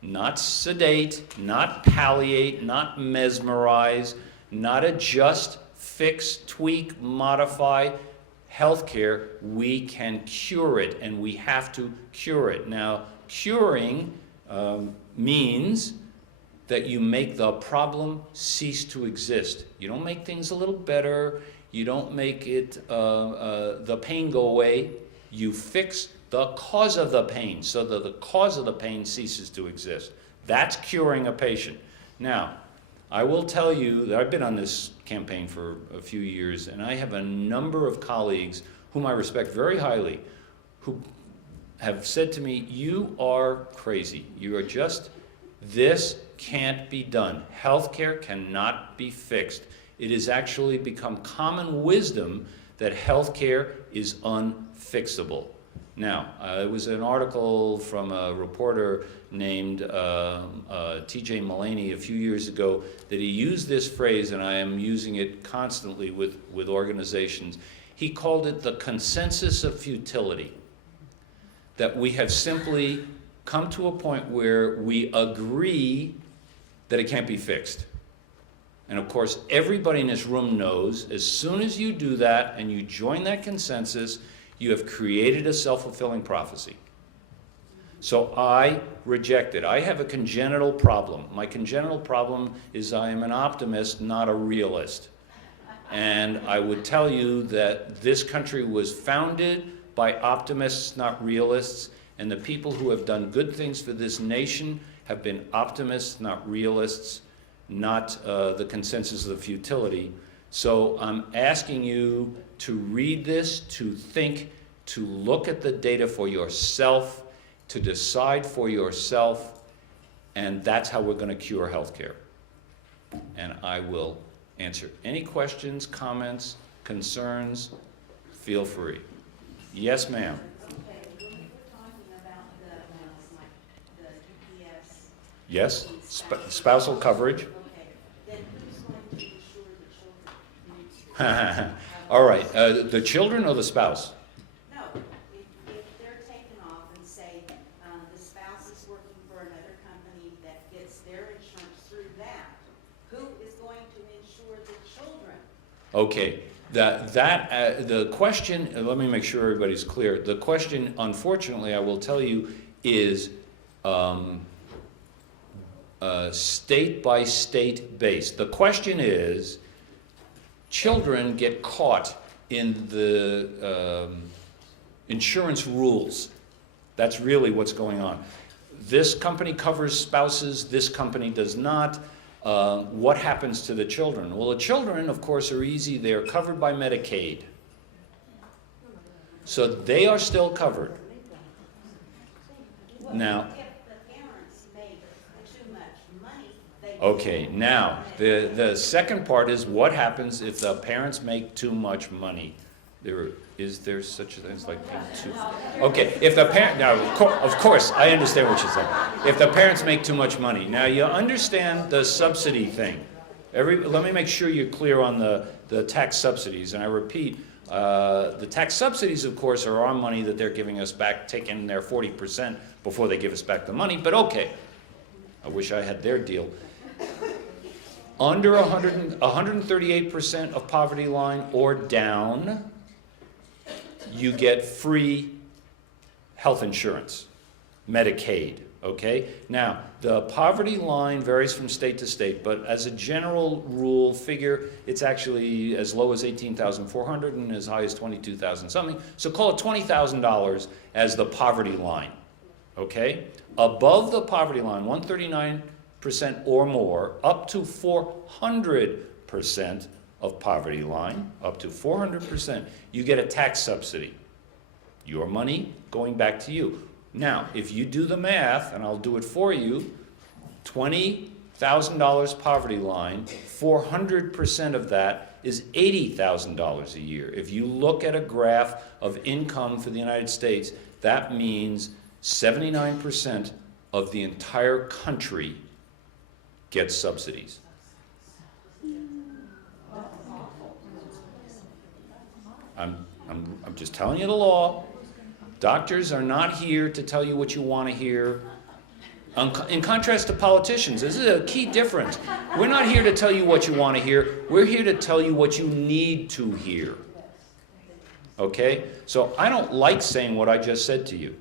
not sedate, not palliate, not mesmerize, not adjust, fix, tweak, modify healthcare. We can cure it, and we have to cure it. Now, curing means that you make the problem cease to exist. You don't make things a little better. You don't make it the pain go away. You fix the cause of the pain so that the cause of the pain ceases to exist. That's curing a patient. Now, I will tell you that I've been on this campaign for a few years, and I have a number of colleagues whom I respect very highly who have said to me, "You are crazy. You are just, this can't be done. Healthcare cannot be fixed." It has actually become common wisdom that healthcare is unfixable. Now, it was an article from a reporter named T.J. Mullaney a few years ago that he used this phrase, and I am using it constantly with organizations. He called it the consensus of futility. That we have simply come to a point where we agree that it can't be fixed. And of course, everybody in this room knows as soon as you do that and you join that consensus, you have created a self-fulfilling prophecy. So I reject it. I have a congenital problem. My congenital problem is I am an optimist, not a realist. And I would tell you that this country was founded by optimists, not realists, and the people who have done good things for this nation have been optimists, not realists, not the consensus of futility. So I'm asking you to read this, to think, to look at the data for yourself, to decide for yourself, and that's how we're going to cure healthcare. And I will answer any questions, comments, concerns. Feel free. Yes, ma'am. Okay, when we were talking about the EPS. Yes, spousal coverage. Okay, then who's going to insure the children? All right, the children or the spouse? No, if they're taken off and say the spouse is working for another company that gets their insurance through that, who is going to insure the children? Okay, The question, let me make sure everybody's clear. The question, unfortunately, I will tell you, is state by state based. The question is, children get caught in the insurance rules. That's really what's going on. This company covers spouses, this company does not. What happens to the children? Well, the children, of course, are easy. They're covered by Medicaid. So they are still covered. Now, If the parents make too much money, they. okay, now, the second part is what happens if the parents make too much money? Is there such a thing as like too? Okay, if the parent, now, of course, I understand what you're saying. If the parents make too much money. Now, you understand the subsidy thing. Let me make sure you're clear on the tax subsidies, and I repeat, the tax subsidies, of course, are our money that they're giving us back, taking their 40% before they give us back the money, but okay. I wish I had their deal. Under 138% of poverty line or down, you get free health insurance, Medicaid, okay? Now, the poverty line varies from state to state, but as a general rule figure, it's actually as low as $18,400 and as high as $22,000 something. So call it $20,000 as the poverty line, okay? Above the poverty line, 139% or more, up to 400% of poverty line, up to 400%, you get a tax subsidy. Your money going back to you. Now, if you do the math, and I'll do it for you, $20,000 poverty line, 400% of that is $80,000 a year. If you look at a graph of income for the United States, that means 79% of the entire country gets subsidies. I'm just telling you the law. Doctors are not here to tell you what you want to hear. In contrast to politicians, this is a key difference. We're not here to tell you what you want to hear. We're here to tell you what you need to hear. Okay? So I don't like saying what I just said to you.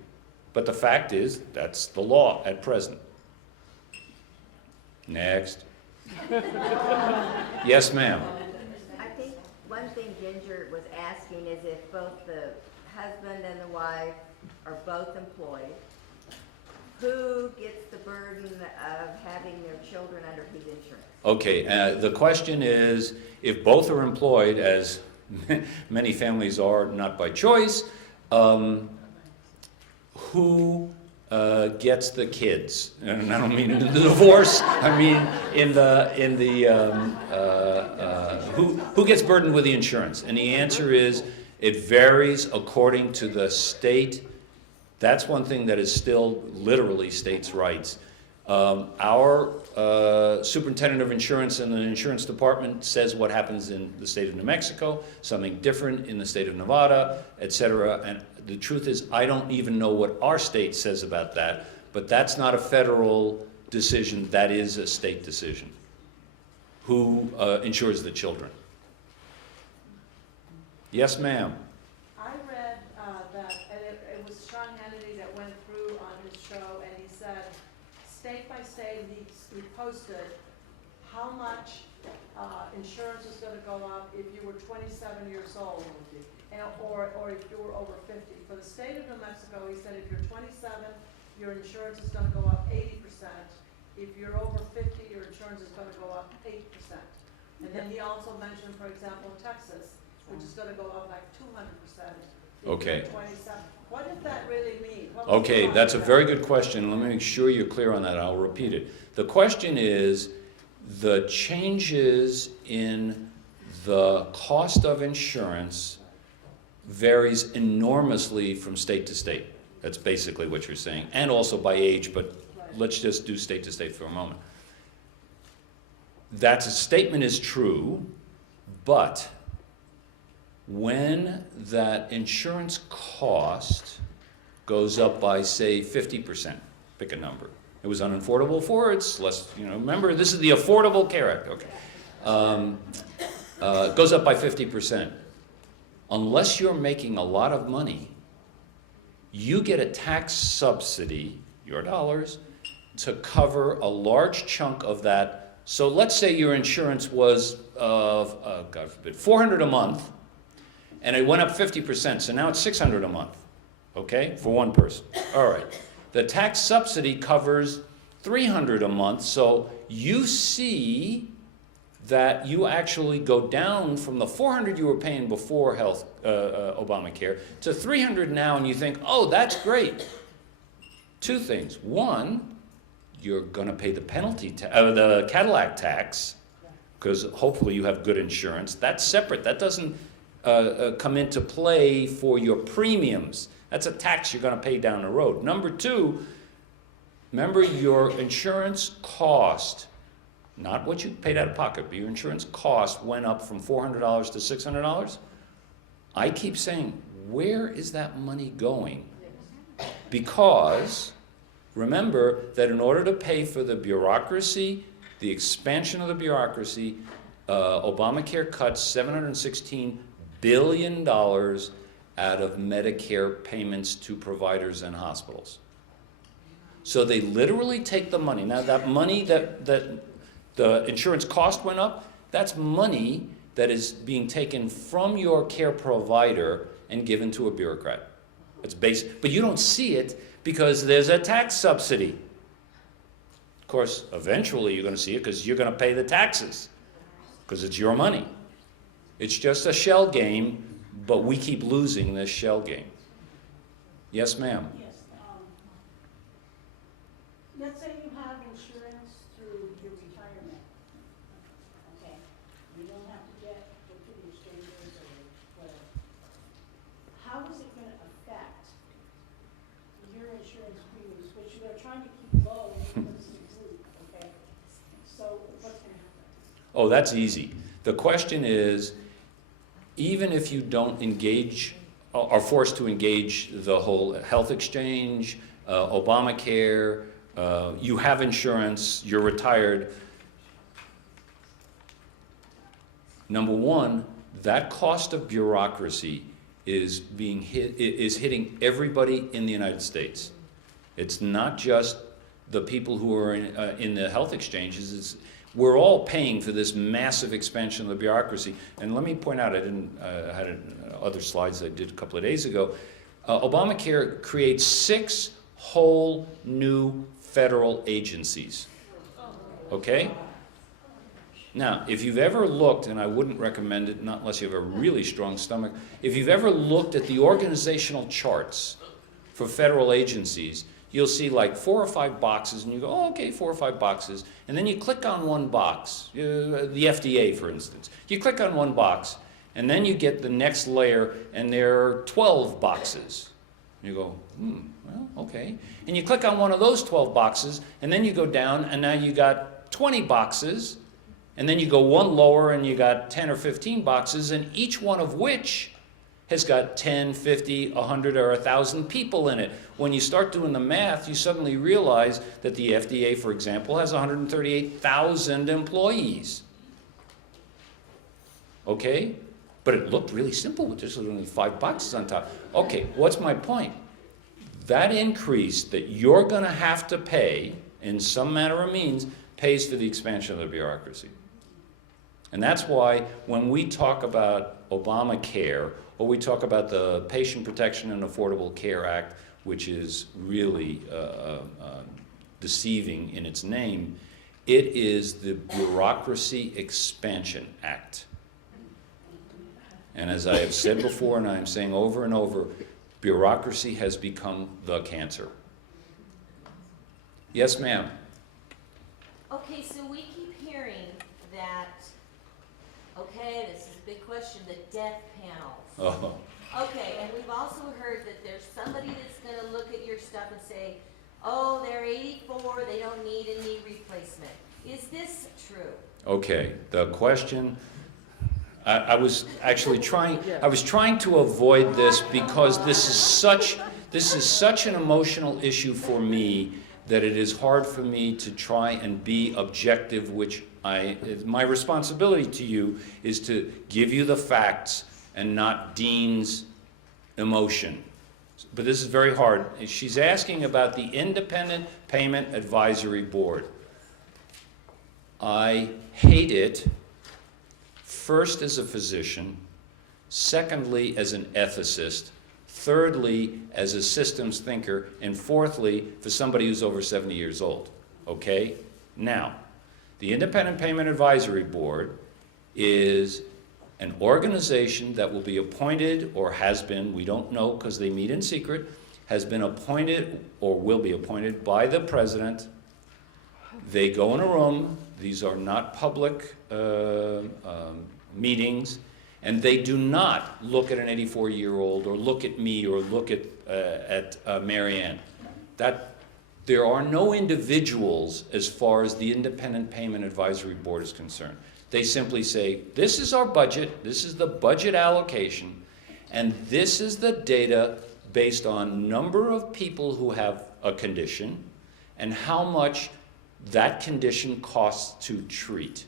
But the fact is, that's the law at present. Next. Yes, ma'am. I think one thing Ginger was asking is if both the husband and the wife are both employed, who gets the burden of having their children under whose insurance? Okay, the question is, if both are employed, as many families are, not by choice, who gets the kids? And I don't mean in the divorce. I mean who gets burdened with the insurance? And the answer is it varies according to the state. That's one thing that is still literally states' rights. Our superintendent of insurance in the insurance department says what happens in the state of New Mexico, something different in the state of Nevada, etc. And the truth is, I don't even know what our state says about that, but that's not a federal decision, that is a state decision. Who insures the children? Yes, ma'am. I read that, and it was Sean Hannity that went through on his show, and he said, state by state, he posted how much insurance is going to go up if you were 27 years old, and, or if you were over 50. For the state of New Mexico, he said if you're 27, your insurance is going to go up 80%. If you're over 50, your insurance is going to go up 8%. And then he also mentioned, for example, Texas, which is going to go up like 200%. Okay. 27. What does that really mean? Okay, that's a very good question. Let me make sure you're clear on that. I'll repeat it. The question is the changes in the cost of insurance varies enormously from state to state. That's basically what you're saying. And also by age, but let's just do state to state for a moment. That statement is true, but when that insurance cost goes up by, say, 50%, pick a number. It was unaffordable before, it's less, remember, this is the Affordable Care Act, okay. goes up by 50%. Unless you're making a lot of money, you get a tax subsidy, your dollars, to cover a large chunk of that. So let's say your insurance was, God forbid, $400 a month, and it went up 50%, so now it's $600 a month, okay, for one person. All right. The tax subsidy covers $300 a month, so you see that you actually go down from the $400 you were paying before Obamacare to $300 now, and you think, oh, that's great. Two things. One, you're going to pay the the Cadillac tax, because hopefully you have good insurance. That's separate. That doesn't come into play for your premiums. That's a tax you're going to pay down the road. Number two, remember your insurance cost, not what you paid out of pocket, but your insurance cost went up from $400 to $600. I keep saying, where is that money going? Because remember that in order to pay for the bureaucracy, the expansion of the bureaucracy, Obamacare cuts $716 billion out of Medicare payments to providers and hospitals. So they literally take the money. Now that money that the insurance cost went up, that's money that is being taken from your care provider and given to a bureaucrat. It's basic, but you don't see it because there's a tax subsidy. Of course, eventually you're going to see it because you're going to pay the taxes because it's your money. It's just a shell game, but we keep losing this shell game. Yes, ma'am. Yes, let's say you have insurance through your retirement, okay? You don't have to go to the exchanges or whatever. How is it gonna affect your insurance premiums, which you are trying to keep low because you do, okay? So what's gonna happen? Oh, that's easy. The question is, even if you don't engage, are forced to engage the whole health exchange, Obamacare, you have insurance, you're retired. Number one, that cost of bureaucracy is hitting everybody in the United States. It's not just the people who are in the health exchanges. We're all paying for this massive expansion of the bureaucracy. And let me point out, I had other slides I did a couple of days ago. Obamacare creates 6 whole new federal agencies. Okay? Now, if you've ever looked, and I wouldn't recommend it, not unless you have a really strong stomach, if you've ever looked at the organizational charts for federal agencies, you'll see like 4 or 5 boxes, and you go, oh, okay, 4 or 5 boxes. And then you click on one box, the FDA, for instance. You click on one box, and then you get the next layer, and there are 12 boxes. You go, well, okay. And you click on one of those 12 boxes, and then you go down, and now you got 20 boxes, and then you go one lower, and you got 10 or 15 boxes, and each one of which has got 10, 50, 100, or 1,000 people in it. When you start doing the math, you suddenly realize that the FDA, for example, has 138,000 employees. Okay? But it looked really simple with just only 5 boxes on top. Okay, what's my point? That increase that you're going to have to pay in some manner or means pays for the expansion of the bureaucracy. And that's why when we talk about Obamacare, or we talk about the Patient Protection and Affordable Care Act, which is really deceiving in its name, it is the Bureaucracy Expansion Act. And as I have said before, and I am saying over and over, bureaucracy has become the cancer. Yes, ma'am. Okay, so we keep hearing that, okay, this is a big question, the death panels. Oh. Okay, and we've also heard that there's somebody that's gonna look at your stuff and say, oh, they're 84, they don't need a knee replacement. Is this true? Okay, the question, I was actually trying to avoid this because this is such an emotional issue for me that it is hard for me to try and be objective, which My responsibility to you is to give you the facts and not Deane's emotion. But this is very hard. She's asking about the Independent Payment Advisory Board. I hate it, first as a physician, secondly as an ethicist, thirdly as a systems thinker, and fourthly for somebody who's over 70 years old. Okay? Now, the Independent Payment Advisory Board is an organization that will be appointed, or has been, we don't know because they meet in secret, has been appointed or will be appointed by the president. They go in a room, these are not public meetings, and they do not look at an 84-year-old or look at me or look at Marianne. There are no individuals as far as the Independent Payment Advisory Board is concerned. They simply say, this is our budget, this is the budget allocation, and this is the data based on number of people who have a condition and how much that condition costs to treat.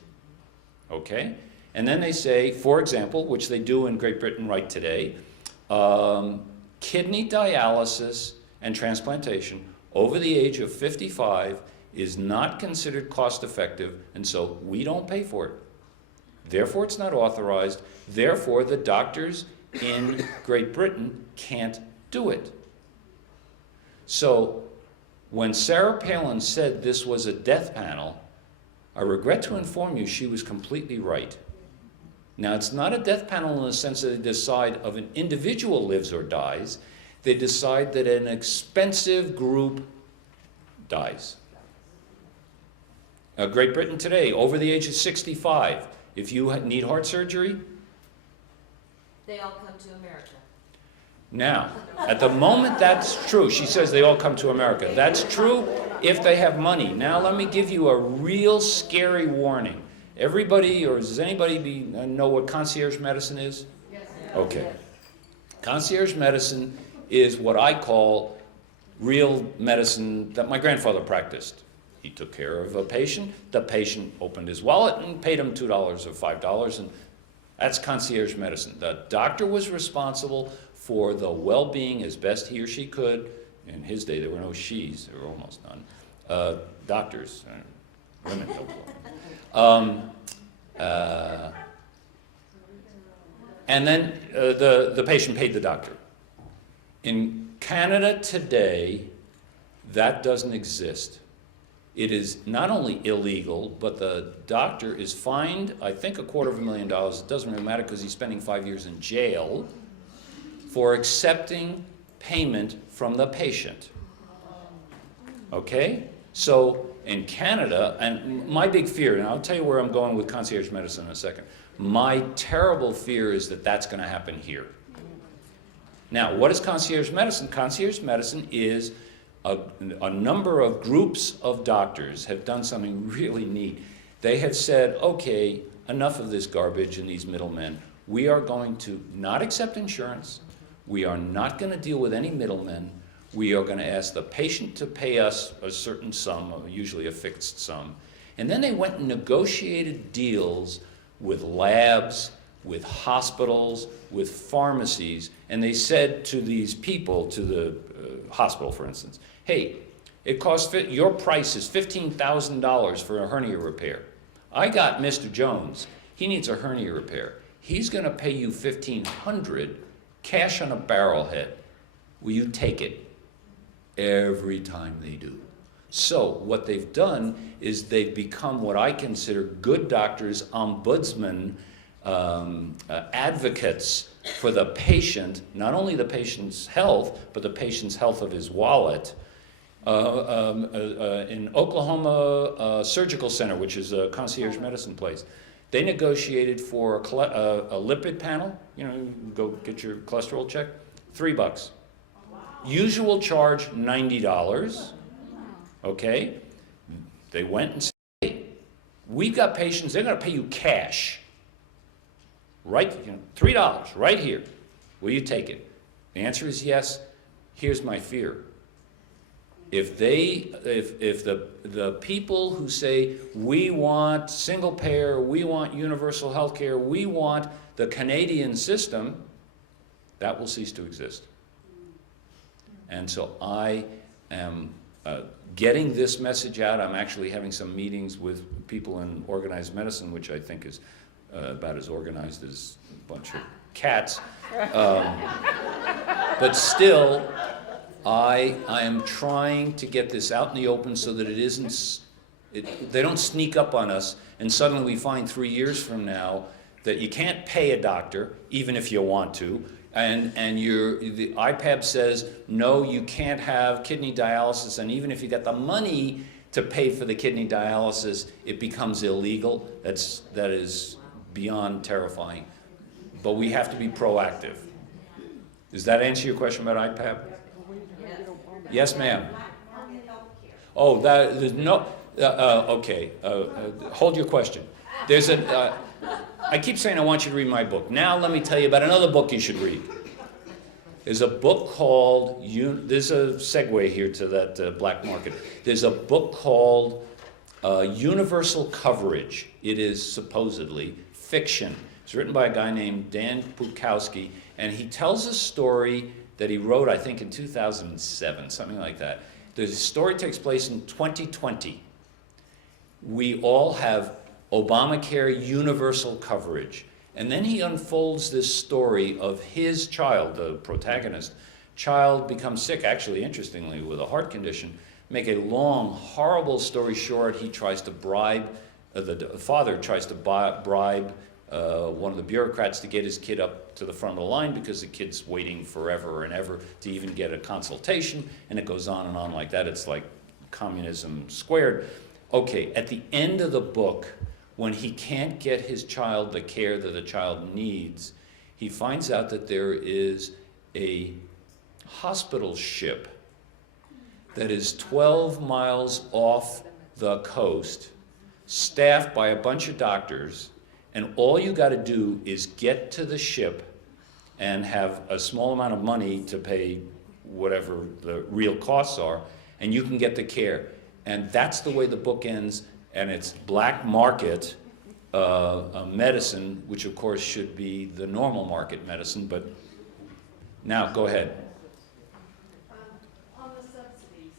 Okay? And then they say, for example, which they do in Great Britain right today, kidney dialysis and transplantation over the age of 55 is not considered cost effective, and so we don't pay for it. Therefore, it's not authorized. Therefore, the doctors in Great Britain can't do it. So, when Sarah Palin said this was a death panel, I regret to inform you she was completely right. Now, it's not a death panel in the sense that they decide of an individual lives or dies. They decide that an expensive group dies. Great Britain today, over the age of 65, if you need heart surgery, They all come to America. now, at the moment that's true. She says they all come to America. That's true if they have money. Now let me give you a real scary warning. Everybody, or does anybody know what concierge medicine is? Yes. Okay. Concierge medicine is what I call real medicine that my grandfather practiced. He took care of a patient. The patient opened his wallet and paid him $2 or $5, and that's concierge medicine. The doctor was responsible for the well-being as best he or she could. In his day, there were no she's, there were almost none. Doctors, women don't go. And then the patient paid the doctor. In Canada today, that doesn't exist. It is not only illegal, but the doctor is fined, I think, $250,000. It doesn't really matter because he's spending 5 years in jail for accepting payment from the patient. Okay? So in Canada, and my big fear, and I'll tell you where I'm going with concierge medicine in a second, my terrible fear is that that's going to happen here. Now, what is concierge medicine? Concierge medicine is a number of groups of doctors have done something really neat. They have said, okay, enough of this garbage and these middlemen. We are going to not accept insurance. We are not going to deal with any middlemen. We are going to ask the patient to pay us a certain sum, usually a fixed sum. And then they went and negotiated deals with labs, with hospitals, with pharmacies, and they said to these people, to the hospital, for instance, hey, it costs, your price is $15,000 for a hernia repair. I got Mr. Jones. He needs a hernia repair. He's going to pay you $1,500 cash on a barrelhead. Will you take it? Every time they do. So what they've done is they've become what I consider good doctors, ombudsmen, advocates for the patient, not only the patient's health, but the patient's health of his wallet. In Oklahoma Surgical Center, which is a concierge medicine place, they negotiated for a lipid panel. You know, go get your cholesterol checked. $3. Usual charge $90. Okay, they went and said, hey, we've got patients. They're going to pay you cash. Right, $3 right here. Will you take it? The answer is yes. Here's my fear. If the people who say, we want single payer, we want universal health care, we want the Canadian system, that will cease to exist. And so I am getting this message out. I'm actually having some meetings with people in organized medicine, which I think is about as organized as a bunch of cats. But still, I am trying to get this out in the open so that it isn't, they don't sneak up on us and suddenly we find 3 years from now that you can't pay a doctor, even if you want to, and the IPAB says, no, you can't have kidney dialysis, and even if you got the money to pay for the kidney dialysis, it becomes illegal. That is beyond terrifying. But we have to be proactive. Does that answer your question about IPAB? Yes, ma'am. Oh, there's no, okay, hold your question. There's I keep saying I want you to read my book. Now let me tell you about another book you should read. There's a book called, there's a segue here to that black market. There's a book called Universal Coverage. It is supposedly fiction. It's written by a guy named Dan Pukowski, and he tells a story that he wrote, I think, in 2007, something like that. The story takes place in 2020. We all have Obamacare universal coverage. And then he unfolds this story of his child, the protagonist. Child becomes sick, actually, interestingly, with a heart condition. Make a long, horrible story short, he tries to bribe, the father tries to bribe one of the bureaucrats to get his kid up to the front of the line because the kid's waiting forever and ever to even get a consultation, and it goes on and on like that. It's like communism squared. Okay, at the end of the book, when he can't get his child the care that the child needs, he finds out that there is a hospital ship that is 12 miles off the coast, staffed by a bunch of doctors, and all you got to do is get to the ship and have a small amount of money to pay whatever the real costs are, and you can get the care. And that's the way the book ends, and it's black market medicine, which of course should be the normal market medicine, but now go ahead. On the subsidies,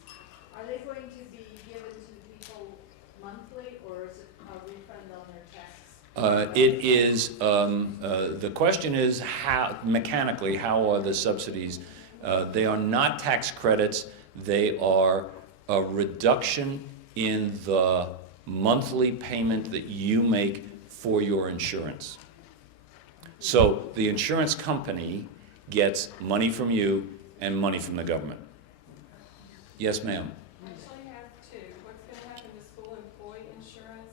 are they going to be given to the people monthly, or is it a refund on their tax? It is, the question is how, mechanically, how are the subsidies? They are not tax credits, they are a reduction in the monthly payment that you make for your insurance. So the insurance company gets money from you and money from the government. Yes, ma'am. I actually have two. What's going to happen to school employee insurance?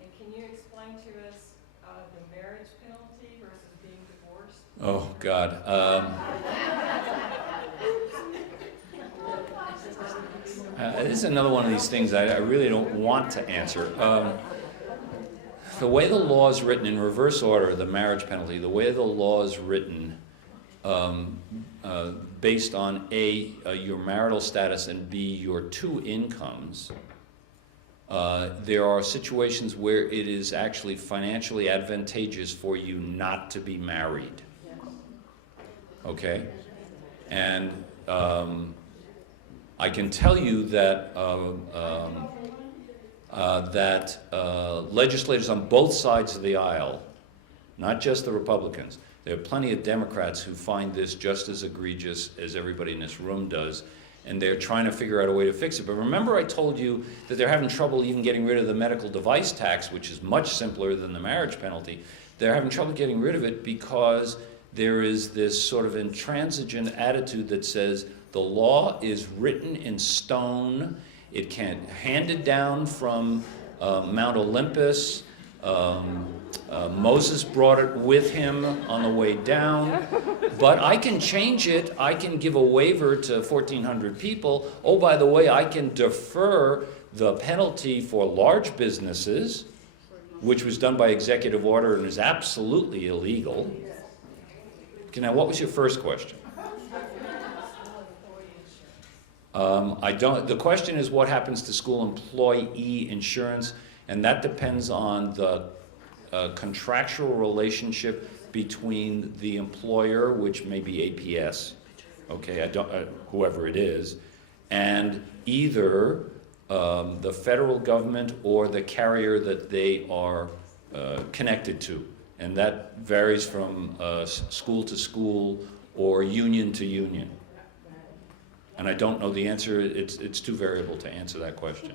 And can you explain to us the marriage penalty versus being divorced? Oh, God. This is another one of these things I really don't want to answer. The way the law is written in reverse order, the marriage penalty, the way the law is written based on A, your marital status, and B, your two incomes, there are situations where it is actually financially advantageous for you not to be married. Okay? And I can tell you that legislators on both sides of the aisle, not just the Republicans, there are plenty of Democrats who find this just as egregious as everybody in this room does, and they're trying to figure out a way to fix it. But remember I told you that they're having trouble even getting rid of the medical device tax, which is much simpler than the marriage penalty. They're having trouble getting rid of it because there is this sort of intransigent attitude that says the law is written in stone. It can't hand it down from Mount Olympus. Moses brought it with him on the way down. But I can change it. I can give a waiver to 1,400 people. Oh, by the way, I can defer the penalty for large businesses, which was done by executive order and is absolutely illegal. Okay, now what was your first question? The question is what happens to school employee insurance, and that depends on the contractual relationship between the employer, which may be APS, okay, whoever it is, and either the federal government or the carrier that they are connected to. And that varies from school to school or union to union. And I don't know the answer. It's too variable to answer that question.